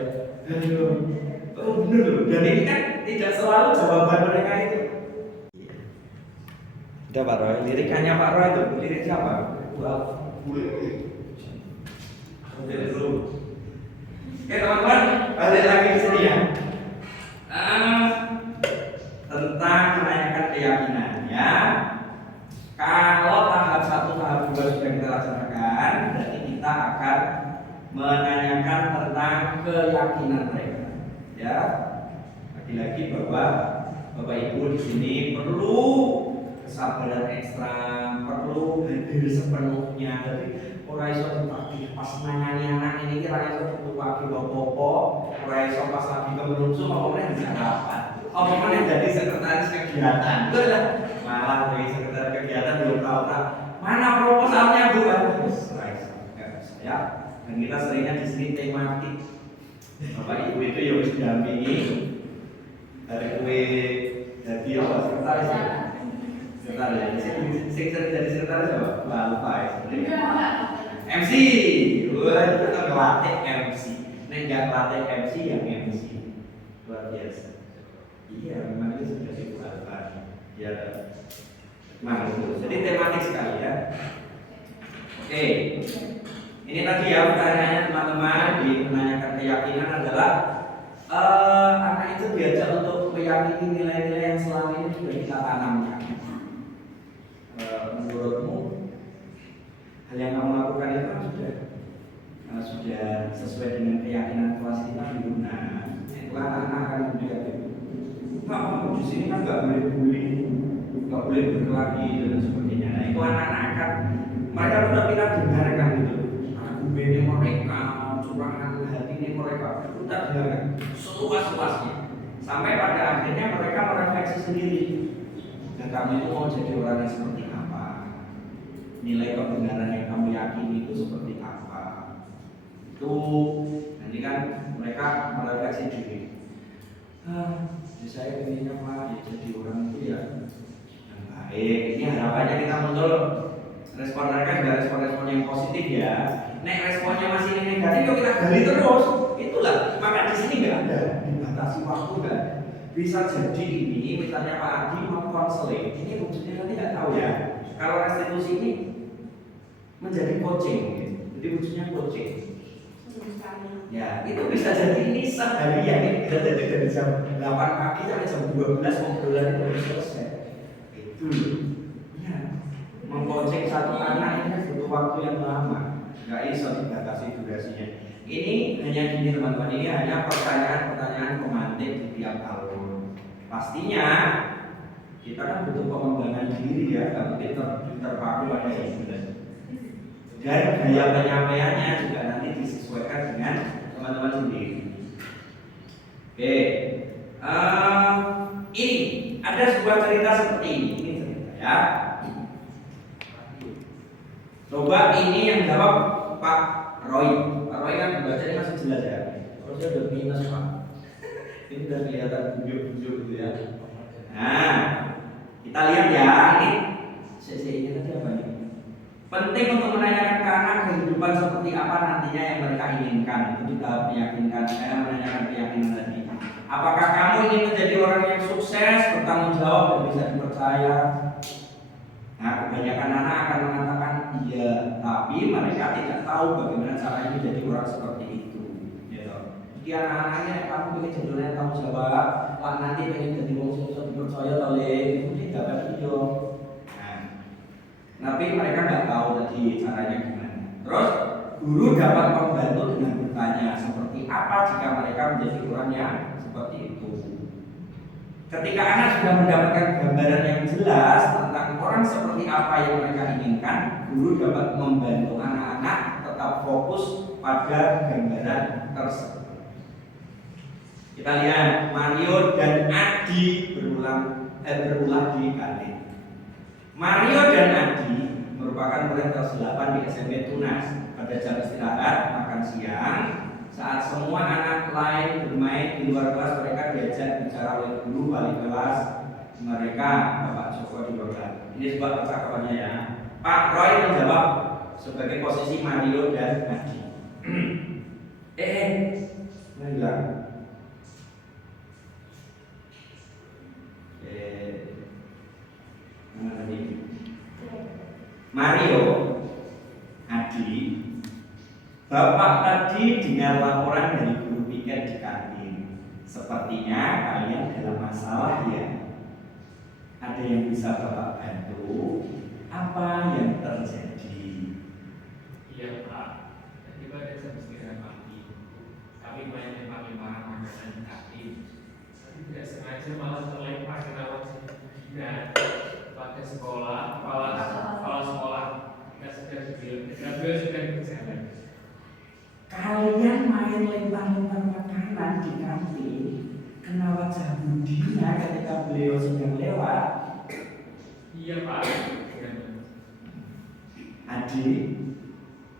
Oh benar loh. Dan ini kan tidak selalu jawaban mereka itu. Udah Pak Roy, lirikannya Pak Roy itu lirik siapa? Oke teman-teman, balik lagi ke sini ya. Tentang menanyakan keyakinan ya. Kalau tahap 1, tahap 2 sudah kita laksanakan, berarti kita akan menanyakan tentang keyakinan mereka. Ya, lagi-lagi bahwa Bapak Ibu di sini perlu kesabaran ekstra, perlu hadir sepenuhnya. Jadi orang iso dipakih pas nangani anak ini kira iso dipakih bapak-bapak, orang iso pas lagi kemenungso ngomongnya bisa rapat. Omongan jadi sekretaris kegiatan, malah dari sekretaris kegiatan belum tahu mana proposalnya Bu. Ya, dan kita seringnya di sini tematik. Bapak Ibu itu ya harus didampingi dari kue jadi apa sekretaris ya? Sekretaris, sering jadi sekretaris apa? Lupa ya. MC, wah itu kan ngelatih MC. Nek nggak ngelatih MC yang MC luar biasa. Iya, memang itu sudah dibuat. Ya, nah itu. Jadi tematik sekali ya. Oke, ini tadi ya pertanyaannya teman-teman di menanyakan keyakinan adalah anak itu diajak untuk meyakini nilai-nilai yang selama ini sudah kita tanamkan. Menurutmu hal yang kamu lakukan itu kan sudah sesuai dengan keyakinan kelas kita dulu. Nah, itu anak-anak akan melihat itu. Kamu di sini kan nggak boleh bully, nggak boleh berkelahi dan sebagainya. Nah, itu anak-anak akan mereka tetap kita dengarkan gitu. Argumennya mereka, curahan hati ini mereka, kita dengarkan seluas-luasnya. Sampai pada akhirnya mereka merefleksi sendiri. Dan kamu itu mau jadi orang yang seperti apa? Nilai kebenaran yang kamu yakini itu seperti apa? Itu nanti kan mereka merefleksi diri. Saya inginnya Pak ya jadi orang itu ya yang baik. Ini harapannya kita muncul respon mereka juga respon-respon yang positif ya. Nek responnya masih negatif yuk kita gali terus. Itulah maka di sini nggak ada dibatasi waktu kan. Bisa jadi ini misalnya Pak Adi mau konseling, ini wujudnya nanti nggak tahu ya. Kalau restitusi ini menjadi coaching, jadi wujudnya coaching. Ya, itu bisa jadi ini seharian ini bisa jadi dari jam 8 pagi sampai jam 12 ngobrolan itu harus selesai. Itu ya, mengcoaching satu anak ini butuh waktu yang lama, nggak bisa dibatasi durasinya. Ini hanya gini teman-teman, ini hanya pertanyaan-pertanyaan pemantik di tiap tahun. Pastinya kita kan butuh pengembangan diri ya, nggak mungkin terpaku pada itu. Dan gaya penyampaiannya juga nanti disesuaikan dengan teman-teman sendiri. Oke, ini ada sebuah cerita seperti ini. Ini cerita ya. Coba ini yang jawab Pak Roy. Pak Roy kan bacanya masih jelas ya. Terusnya udah minus Pak. Ini udah kelihatan bujur-bujur gitu ya. Nah, kita lihat ya ini. CC-nya tadi apa nih? Penting untuk menanyakan ke anak kehidupan seperti apa nantinya yang mereka inginkan. Itu kita meyakinkan, menanyakan keyakinan tadi. Apakah kamu ingin menjadi orang yang sukses, bertanggung jawab dan bisa dipercaya? Nah, kebanyakan anak akan mengatakan iya, tapi mereka tidak tahu bagaimana caranya menjadi orang seperti itu. Gitu. Jadi anak-anaknya kamu ingin jadi orang yang tanggung jawab, lah nanti ingin jadi orang yang bisa dipercaya oleh itu tidak akan iya. Tapi mereka nggak tahu tadi caranya gimana. Terus guru dapat membantu dengan bertanya seperti apa jika mereka menjadi orang yang seperti itu. Ketika anak sudah mendapatkan gambaran yang jelas tentang orang seperti apa yang mereka inginkan, guru dapat membantu anak-anak tetap fokus pada gambaran tersebut. Kita lihat Mario dan Adi berulang dikali. Mario dan Adi merupakan murid kelas 8 di SMP Tunas. Pada jam istirahat makan siang, saat semua anak lain bermain di luar kelas, mereka diajak bicara oleh guru wali kelas mereka, Bapak Joko di Bogor. Ini sebuah percakapannya ya. Pak Roy menjawab sebagai posisi Mario dan Adi. Bilang. Mario, Adi, Bapak tadi dengar laporan dari guru piket di kantin. Sepertinya kalian dalam masalah ya. Ada yang bisa Bapak bantu? Apa yang terjadi? Iya Pak, tadi pada jam istirahat pagi kami main lempar-lemparan makanan di kantin. Tapi tidak sengaja malah terlempar ke lawan dan pada sekolah, kepala sekolah kita sudah berjalan. Kalian main lempar-lempar makanan di kantin, kena wajah Budinya ketika beliau sedang lewat. Iya Pak. Adi,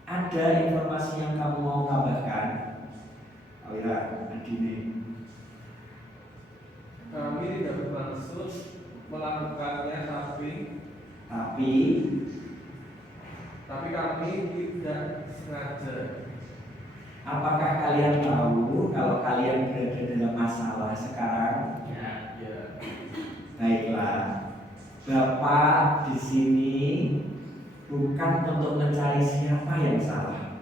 ada informasi yang kamu mau tambahkan? Oh ya, Adi nih. Kami tidak bermaksud melakukannya, tapi kami tidak sengaja. Apakah kalian tahu kalau kalian berada dalam masalah sekarang? Ya. Baiklah, Bapak di sini bukan untuk mencari siapa yang salah.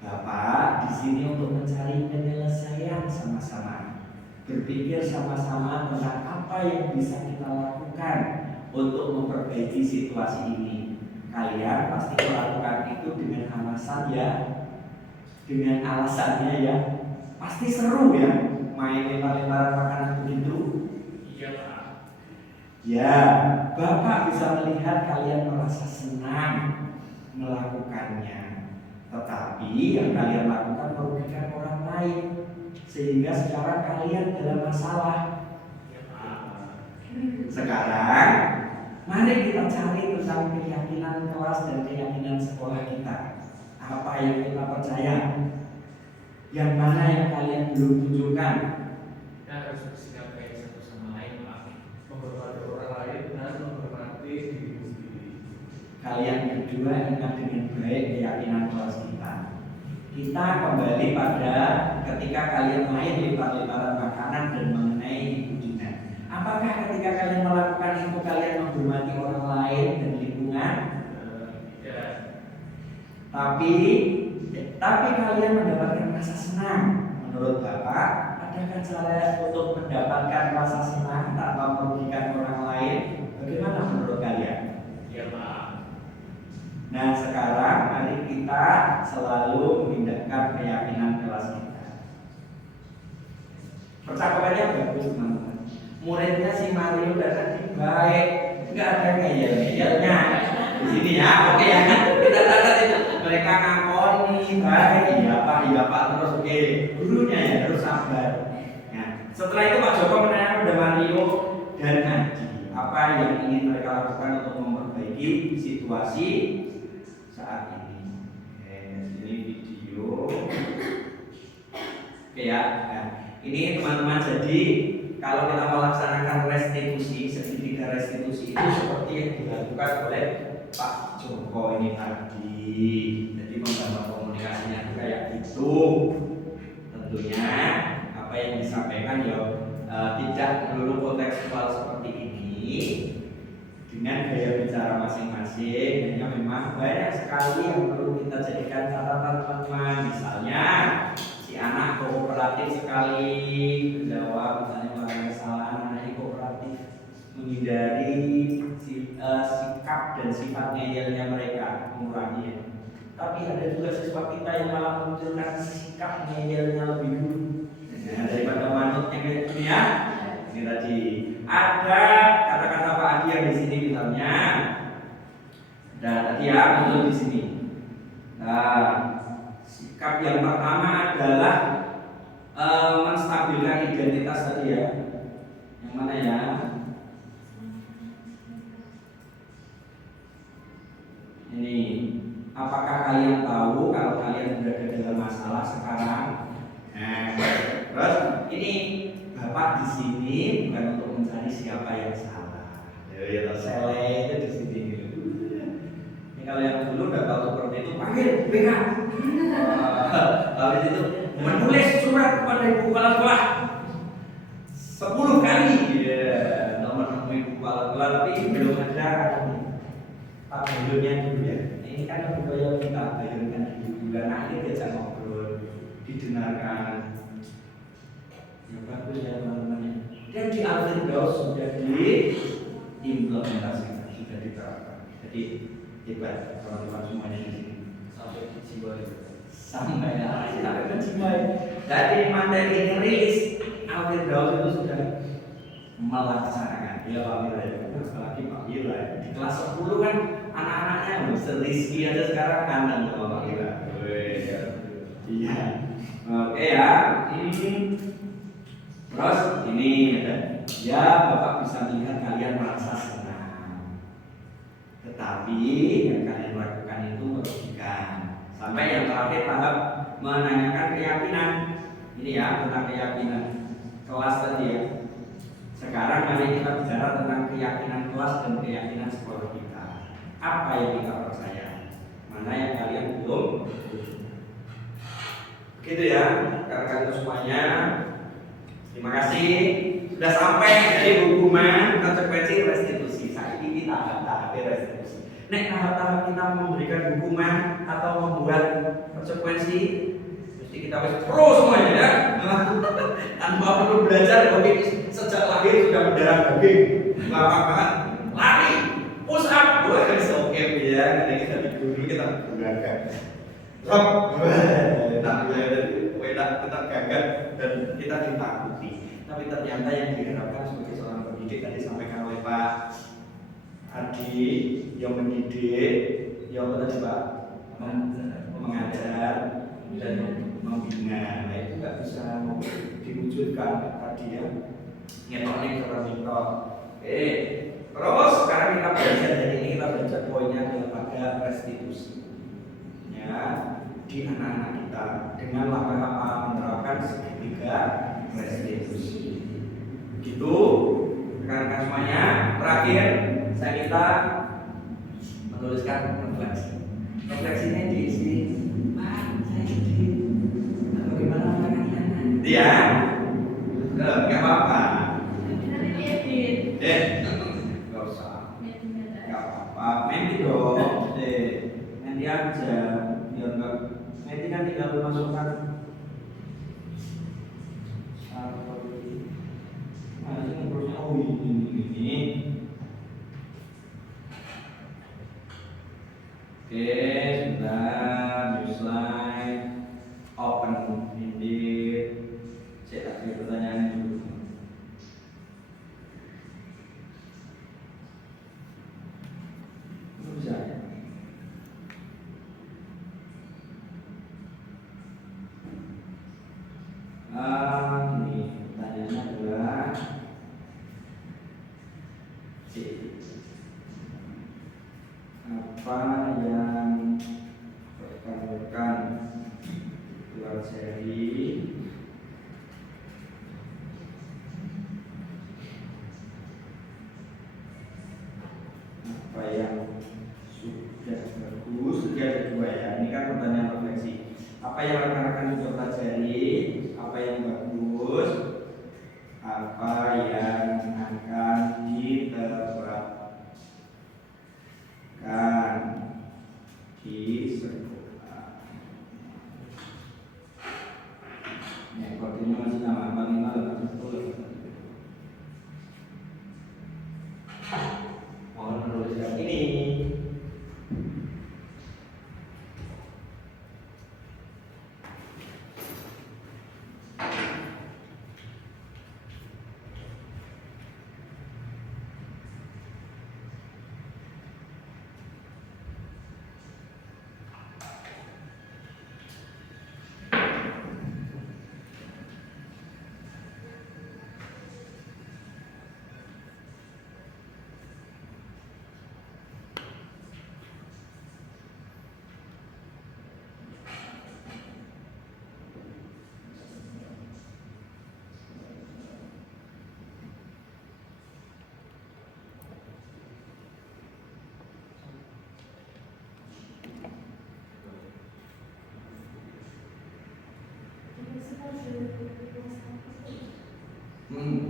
Bapak di sini untuk mencari penyelesaian sama-sama. Berpikir sama-sama tentang apa yang bisa kita lakukan untuk memperbaiki situasi ini. kalian pasti melakukan itu dengan alasan ya, dengan alasannya ya, pasti seru ya main lempar-lemparan makanan begitu. Iya Pak. Ya, Bapak bisa melihat kalian merasa senang melakukannya. Tetapi yang kalian lakukan merugikan orang lain, sehingga sekarang kalian dalam masalah. Iya Pak. Sekarang mari kita cari tentang keyakinan kelas dan keyakinan sekolah kita. Apa yang kita percaya? Yang mana yang kalian belum tunjukkan? Kita harus bersikap baik satu sama lain Pak. Menghormati orang lain dan menghormati dirimu sendiri. Kalian berdua ingat dengan baik keyakinan kelas kita. Kita kembali pada ketika kalian main lempar-lemparan makanan dan mengenai hubungan. Apakah ketika kalian melakukan itu kalian menghormati orang lain dan lingkungan? Tidak. Tapi kalian mendapatkan rasa senang. Menurut Bapak, adakah cara untuk mendapatkan rasa senang tanpa merugikan orang lain? Bagaimana menurut kalian? Iya Pak. Nah sekarang mari kita selalu memindahkan keyakinan kelas kita. Percakapannya bagus teman-teman. Muridnya si Mario tadi baik, nggak ada ngeyel-ngeyelnya di sini ya. Oke ya, kita catat itu. Mereka ngakoni baik, iya Pak terus oke. Gurunya ya harus sabar. Nah, setelah itu Pak Joko menanyakan pada Mario dan Adi apa yang ingin mereka lakukan untuk memperbaiki situasi saat ini. Ini video. Oke ya. Nah, ini teman-teman, jadi kalau kita melaksanakan restitusi, segitiga restitusi itu seperti yang dilakukan oleh Pak Joko ini tadi. Jadi membangun komunikasinya kayak gitu. Tentunya apa yang disampaikan ya tidak melulu kontekstual seperti ini. Dengan gaya bicara masing-masing, hanya memang banyak sekali yang perlu kita jadikan catatan teman-teman. Misalnya si anak kooperatif sekali menjawab, misalnya melakukan kesalahan, anak kooperatif menghindari sikap dan sifat ngeyelnya mereka, mengurangi. Tapi ada juga siswa kita yang malah munculkan sikap ngeyelnya lebih dulu. Nah, daripada manutnya kayak gini ya. Ini tadi ada kata-kata Pak Adi yang di sini misalnya. Dan tadi ya muncul di sini. Nah, sikap yang pertama adalah menstabilkan identitas tadi ya. Yang mana ya? Ini, apakah kalian tahu kalau kalian berada dalam masalah sekarang? Nah, terus ini Bapak di sini bukan untuk mencari siapa yang salah. Ya, sele itu di sini. Ini kalau yang dulu nggak tahu seperti itu, panggil BK. Habis itu menulis surat kepada ibu kepala sekolah 10 kali. Ya, nomor ibu kepala sekolah, tapi belum ada Pak Bayurnya dulu ya. Ini kan budaya kita bayarkan dulu. Dan akhirnya diajak ngobrol, didengarkan. Yang bagus ya teman-teman. Dan di Alvin Daus sudah diimplementasikan, sudah diterapkan. Jadi hebat teman-teman semuanya di sini. Sampai di jiwa itu. Sampai ke jiwa. Jadi materi ini rilis Alvin Daus itu sudah melaksanakan. Ya Pak Mira ya, apalagi Pak Mira di kelas 10 kan anak-anaknya Mr. Rizky aja sekarang kanan sama Pak Mira. Iya. Oke ya. Terus ini ya Bapak bisa melihat kalian merasa senang. Tetapi yang kalian lakukan itu merugikan. Sampai yang terakhir tahap menanyakan keyakinan. Ini ya tentang keyakinan kelas tadi ya. Sekarang mari kita bicara tentang keyakinan kelas dan keyakinan sekolah kita. Apa yang kita percaya? Mana yang kalian belum? Begitu ya, rekan-rekan semuanya. Terima kasih sudah sampai dari hukuman konsekuensi restitusi. Saat ini tahap-tahap restitusi. Tahap-tahap kita memberikan hukuman atau membuat konsekuensi, mesti kita pro semuanya ya. Tanpa perlu belajar, mungkin sejak lahir sudah mendarah daging, lapang banget, lari, push up, oke ya. Enak tetap gagah dan kita ditakuti. Tapi ternyata yang diharapkan sebagai seorang pendidik tadi sampaikan oleh Pak Adi, yang mendidik, yang apa tadi Pak? Mengajar dan membina. Nah itu nggak bisa diwujudkan tadi ya. Ngetonik secara mitos. Oke. Terus sekarang kita belajar dari ini, kita belajar poinnya adalah pada restitusi. Ya, di anak-anak kita dengan langkah apa menerapkan segitiga restitusi. Gitu, rekan-rekan semuanya. Terakhir, saya minta menuliskan refleksi. Refleksinya diisi, Pak, saya jadi bagaimana kalian? Iya, nggak apa-apa. Nggak usah. Nggak apa-apa. Nanti dong. Nanti aja. Biar nggak. Nanti kan tinggal masukkan. Nah, ini terusnya ini. Oke, sudah. New slide. Open indeed. Saya kasih pertanyaan dulu. Bisa ya? Ini pertanyaannya adalah C. Apa yang rekan-rekan pelajari apa yang sudah bagus? Ada dua ya. Ini kan pertanyaan refleksi. Apa yang rekan-rekan sudah pelajari? Apa yang bagus? Apa yang akan diterapkan di sekolah? Ya, waktunya masih lama. Paling malam betul. Mohon menuliskan ini.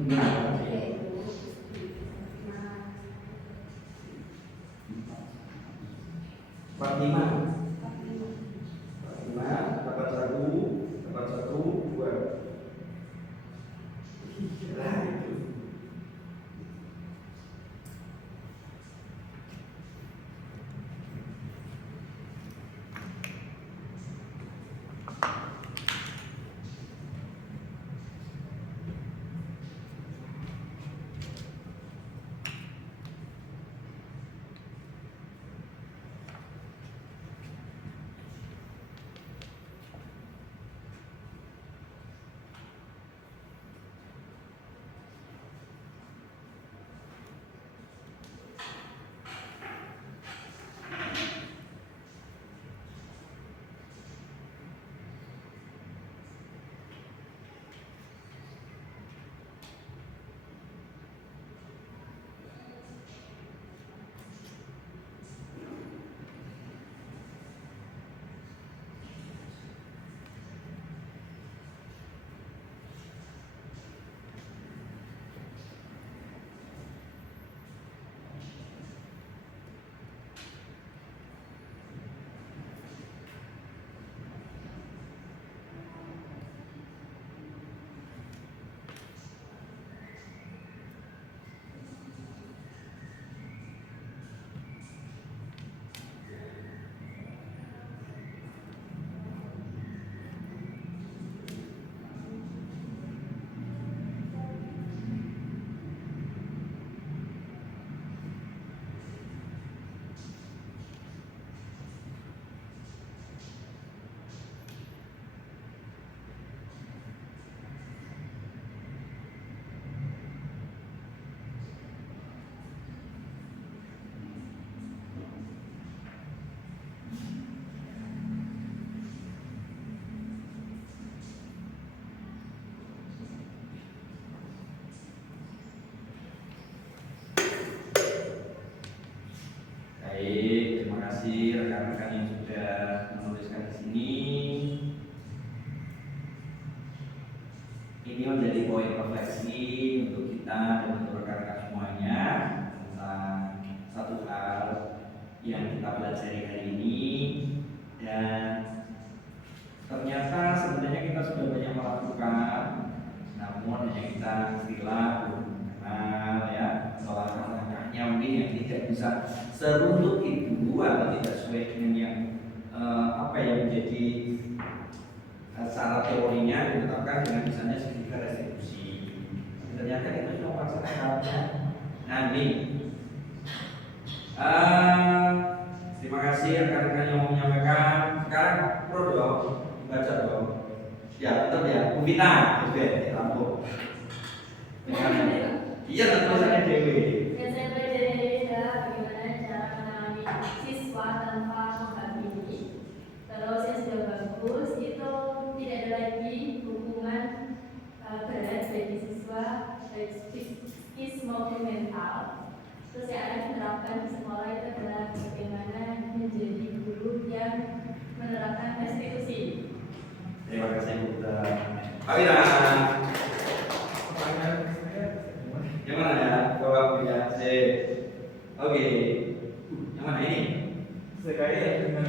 Nah, Pak lima, dapat satu, dua. Lah itu. contohnya kita istilah kenal ya, soal langkahnya mungkin yang tidak bisa seruntuk itu atau tidak sesuai dengan yang apa yang menjadi syarat teorinya ditetapkan dengan misalnya segitiga restitusi. Ternyata itu cuma masalah. Nah ini terima kasih rekan-rekan yang mau menyampaikan. Sekarang Pro dong, baca dong. Ya tetap ya, Bumita, oke, lampu. Iya tentu saja Dewi. Yang saya pelajari ini adalah bagaimana cara menangani siswa tanpa menghakimi. Terus yang sudah bagus itu tidak ada lagi hukuman berat bagi siswa baik psikis maupun mental. Terus yang akan diterapkan di sekolah itu adalah bagaimana menjadi guru yang menerapkan restitusi. Terima kasih Bu. Pak Wira. Pertanyaan saya Yang mana ya? Jawab ya. Oke. Yang mana ini? sekali dengan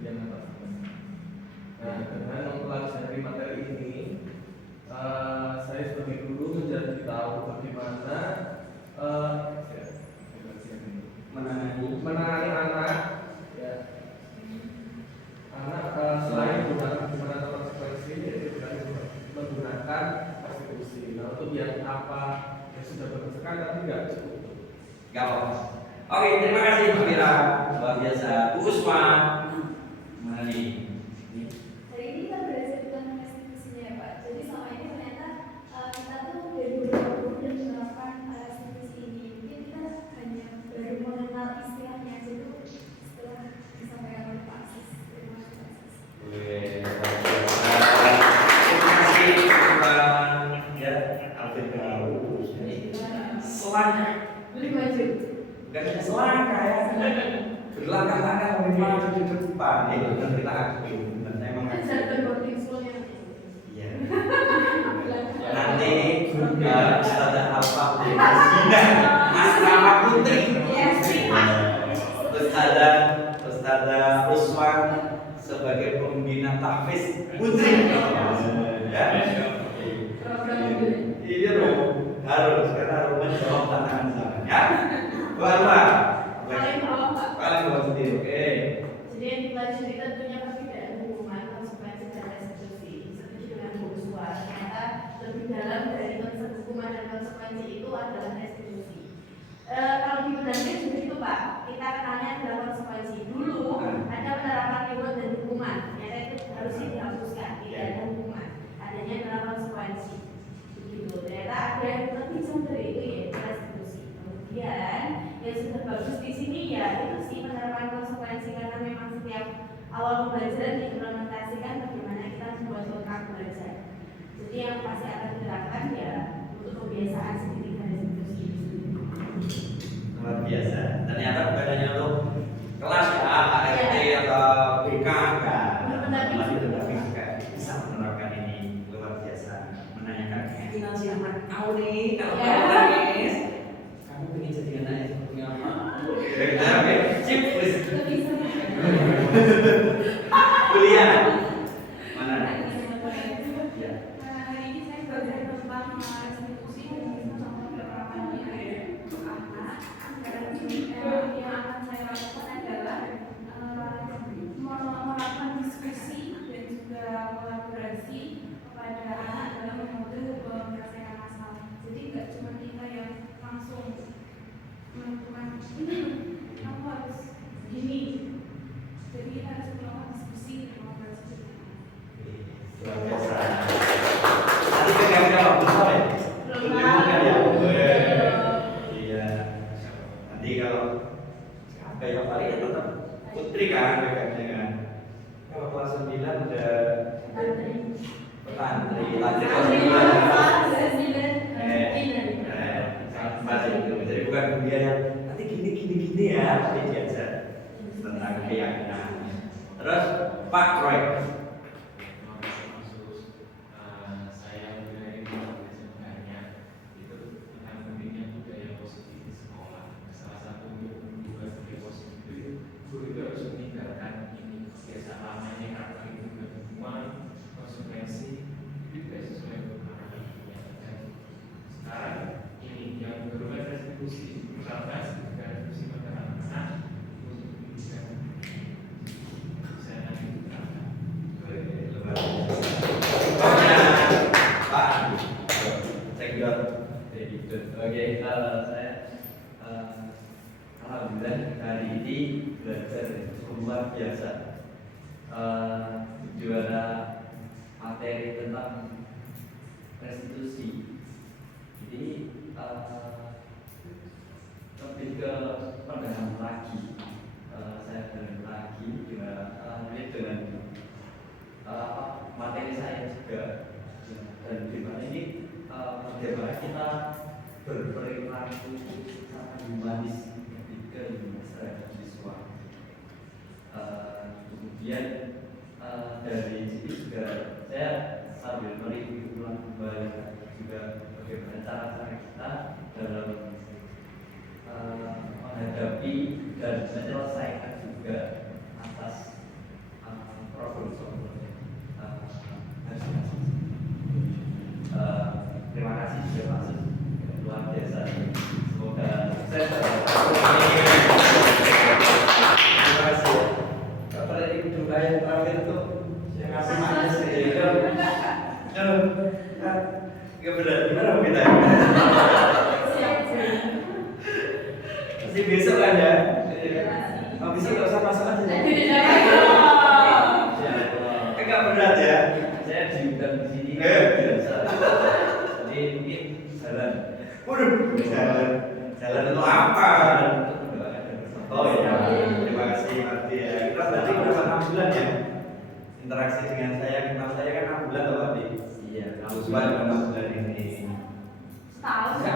yang atas. Nah, dengan mempelajari materi ini, saya sebagai guru menjadi tahu bagaimana menangani anak, ya, anak selain menggunakan konsekuensi, yaitu menggunakan restitusi. Nah, untuk yang apa yang sudah berdasarkan tapi nggak cukup. Gak apa-apa. Oke, terima kasih Bu Wira. Luar biasa. Bu Usma. Mana nih? Hari ini kita belajar tentang restitusinya ya Pak. Jadi selama ini ternyata kita tuh dari beberapa guru dan menerapkan restitusi ini. Mungkin kita hanya baru mengenal istilahnya aja itu setelah disampaikan oleh Pak Sis. Terima kasih Pak Sis. Terima kasih Bang ya, Alvin Gaul. Selangkah, Beli maju. bukan selangkah ya. Berlangkah-langkah lebih maju di depan. Bukan kita akui. Dan emang Kan jargon boarding school-nya. iya. Nanti Ustazah apa Zina Asrama Putri. Ustazah Usman sebagai pembina tahfiz putri. Ya. Program mobil. Iya dong, harus karena harus menjawab tantangan zaman ya. Apa? Paling bawah Pak. Paling bawah sendiri, oke. Jadi yang dipelajari tentunya perbedaan hukuman, konsekuensi dan restitusi. Setuju dengan Bu Uswa, ternyata lebih dalam dari konsep hukuman dan konsekuensi itu adalah restitusi. Kalau di Belanda juga itu Pak, kita kenalnya adalah konsekuensi. Dulu ada penerapan reward dan hukuman, ternyata itu harusnya dihapuskan, tidak ada hukuman. Adanya adalah konsekuensi. Begitu. Ternyata ada yang lebih jauh dari itu yaitu restitusi. Kemudian yang sudah bagus di sini ya itu sih penerapan konsekuensi karena memang setiap awal pembelajaran diimplementasikan bagaimana kita membuat kontrak belajar. Jadi yang pasti akan diterapkan ya untuk kebiasaan segitiga restitusi. Luar biasa. Ternyata bukan hanya untuk kelas ya, ART atau BK enggak. Tapi juga bisa menerapkan ini. Luar biasa. Menanyakan keyakinan si anak kau nih kalau kamu nangis, kamu ingin jadi anak yang seperti apa? Oke, sip, please. Kuliah mana? Ya. Hari ini saya belajar tentang restitusi dan tentang penerapannya untuk anak. Dan yang akan saya lakukan adalah melakukan diskusi dan juga kolaborasi kepada anak dalam metode menyelesaikan masalah. Jadi nggak cuma kita yang langsung menentukan ini kamu harus gini. Jadi kita harus melakukan diskusi dan kolaborasi. Luar biasa. Tadi pegang jawab betul ya? Belum bukan ya? Iya. Nanti kalau siapa yang paling ya tetap Putri kan pegangnya kan. Kalau kelas 9 udah petantri, lantri kelas 9. Masih itu. Jadi bukan kuliah yang nanti gini ya, tapi biasa tentang keyakinan. Terus Pak Roy. Saya mengenai sebenarnya itu tentang pentingnya budaya positif di sekolah. Salah satu untuk membuat budaya positif, guru itu harus meninggalkan ini biasa lamanya kata itu hukuman, konsekuensi, itu tidak sesuai dengan Jadi belajar luar biasa. Juara materi tentang restitusi. Jadi lebih ke pendalaman lagi. Saya dalam lagi mungkin dengan materi saya juga, dan gimana ini bagaimana kita berperilaku sangat humanis ketika masyarakat siswa. Kemudian dari situ juga saya sambil mereview ulang kembali juga bagaimana cara-cara kita dalam menghadapi dan menyelesaikan juga atas problem solving. Terima kasih sudah masuk, luar biasa. Semoga sukses. Terima kasih. Kalau dari doa yang terakhir tuh yang ngasih manis ya. Gak berat, gimana kita? Masih besok kan ya? Habis itu nggak usah pasang aja. Enggak berat ya? Saya diundang di sini biasa. Jadi mungkin jalan. Waduh, jalan untuk apa? Untuk mendoakan dan bersama. Oh iya, terima kasih Marti ya. Kita berarti bersama 6 bulan ya. Interaksi dengan saya, kenal saya kan 6 bulan loh Marti. Iya, 6 bulan 6 bulan ini. Setahun ya.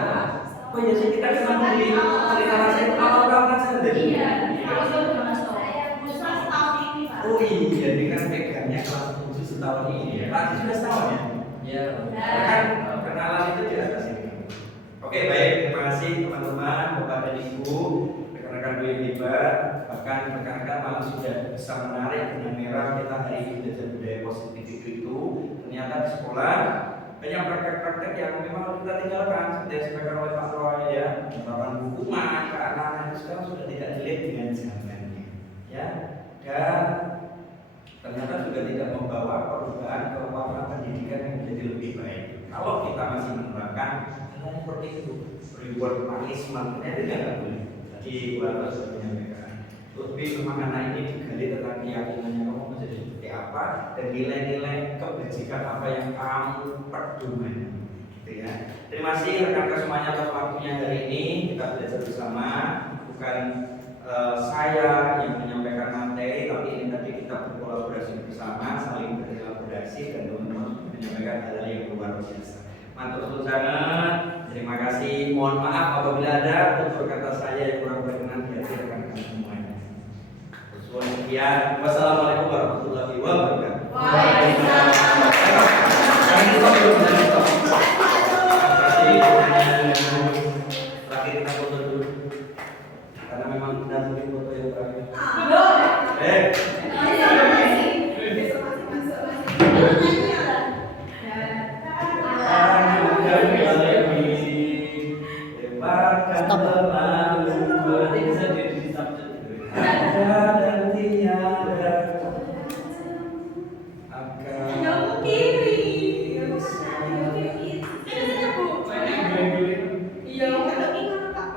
Oh iya sih, kita kenal di cerita saya itu awal-awal kan saya dari. Iya, kalau saya musrah setahun ini Pak. Oh iya, ini kan pegangnya kelas 7 setahun ini ya. Tadi sudah setahun ya? Iya. Kan kenalan itu di atas ini. Oke, baik. Terima kasih teman-teman, Bapak dan Ibu, rekan-rekan gue yang hebat. Bahkan rekan-rekan malah sudah bisa menarik dengan merah kita hari ini belajar budaya positif itu. Ternyata di sekolah banyak praktek-praktek yang memang kita tinggalkan, seperti yang disampaikan oleh Pak Roy ya, penerapan hukuman ke anak-anak itu sekarang sudah tidak relate dengan zamannya, ya. Dan ternyata juga tidak membawa perubahan ke warna pendidikan yang menjadi lebih baik. Kalau kita masih menerapkan hal seperti itu, reward punishment, itu tidak boleh. Jadi buat sudah menyampaikan. Lebih memang anak ini digali tentang keyakinannya kamu menjadi seperti apa dan nilai-nilai kebajikan apa yang kamu pedoman, gitu ya. Terima kasih rekan-rekan semuanya atas waktunya hari ini. Kita belajar bersama, bukan saya yang menyampaikan materi, tapi ini tadi kita berkolaborasi bersama, saling berkolaborasi dan teman-teman menyampaikan hal-hal yang luar biasa. Matur nuwun sangat. Terima kasih. Mohon maaf apabila ada tutur kata saya yang kurang berkenan di hati rekan-rekan semuanya. Sekian. Wassalamualaikum warahmatullahi wabarakatuh. Waalaikumsalam. Terakhir kita foto dulu. Karena memang benar mungkin foto yang terakhir.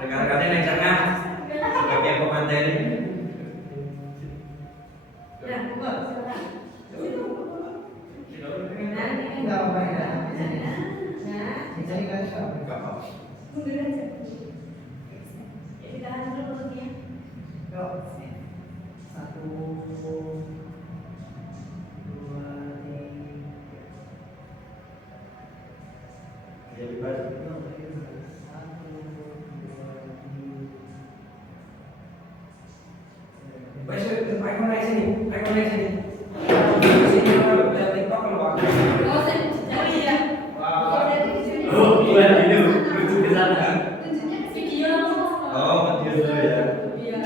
Rekan-rekannya naik tengah sebagai pemateri. Ya, buat. Enggak apa-apa ya. Nah, Jadi kan siapa? Enggak apa-apa. mundur aja. Ya, ditahan dulu mulutnya. Yuk. 1, 2, 3. Jadi balik. 1, 2, 3. Ayo naik sini. Sini kalau lihat TikTok kalau waktu. Oh, iya. Oh, bukan ini lucu di sana. Video langsung. Oh, video dulu ya. Iya.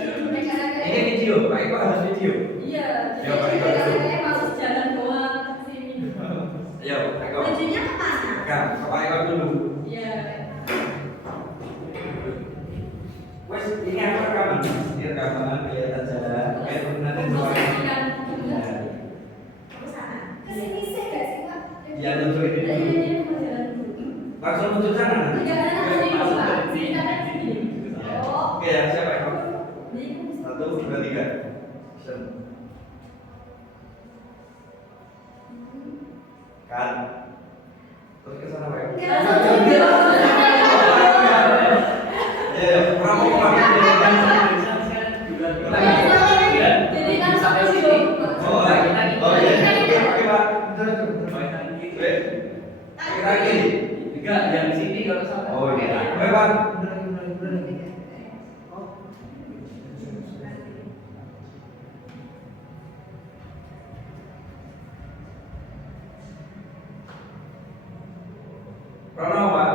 Ini video, Pak Eko harus video. Iya. Ya, Pak Eko. Saya masuk jalan doang ke sini. Ayo, Pak Eko. Bajunya kemana? Kan, Pak Eko dulu. Iya. Wes, ini apa rekaman? Ini rekaman kelihatan jalan. Kayak nanti Memposisikan. Ke sini sih gak sih Pak? Ya, lucu ini dulu. Langsung muncul sana. Oh. Oke, ya, siapa Eko? 1, Kan. Terus ke sana Pak. Ya, kamu mau ngapain? Jadi kan sampai sini. Oh, iya. Oke, Pak. Kaki. Enggak, yang sini kalau salah. Oh, iya. Oke, Pak. Prono, Pak.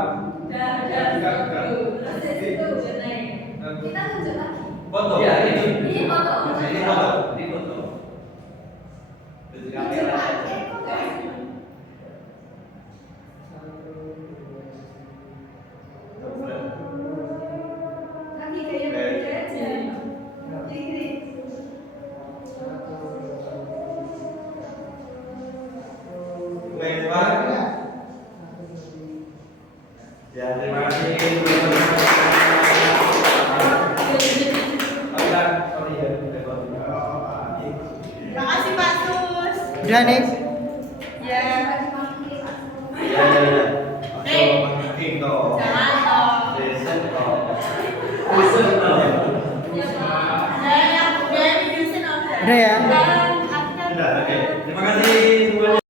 Udah. Terus dari situ udah naik. Kita tunjuk lagi. Foto. Ya, ini. Ini foto. Ini foto. Ini foto. Terus Tunjuk kamera. lagi. Kok nggak sih? Kaki kayak berbeda aja. Jadi Baik, Pak. Ya, terima kasih. Sorry ya, terima kasih Pak Sus. Udah nih. Ya. Ya. Oke, penting toh. Jangan toh. Desen toh. Ya, Pak. Dan yang udah diusin udah. Udah ya? Dan akhirnya Sudah, oke. Terima kasih semuanya.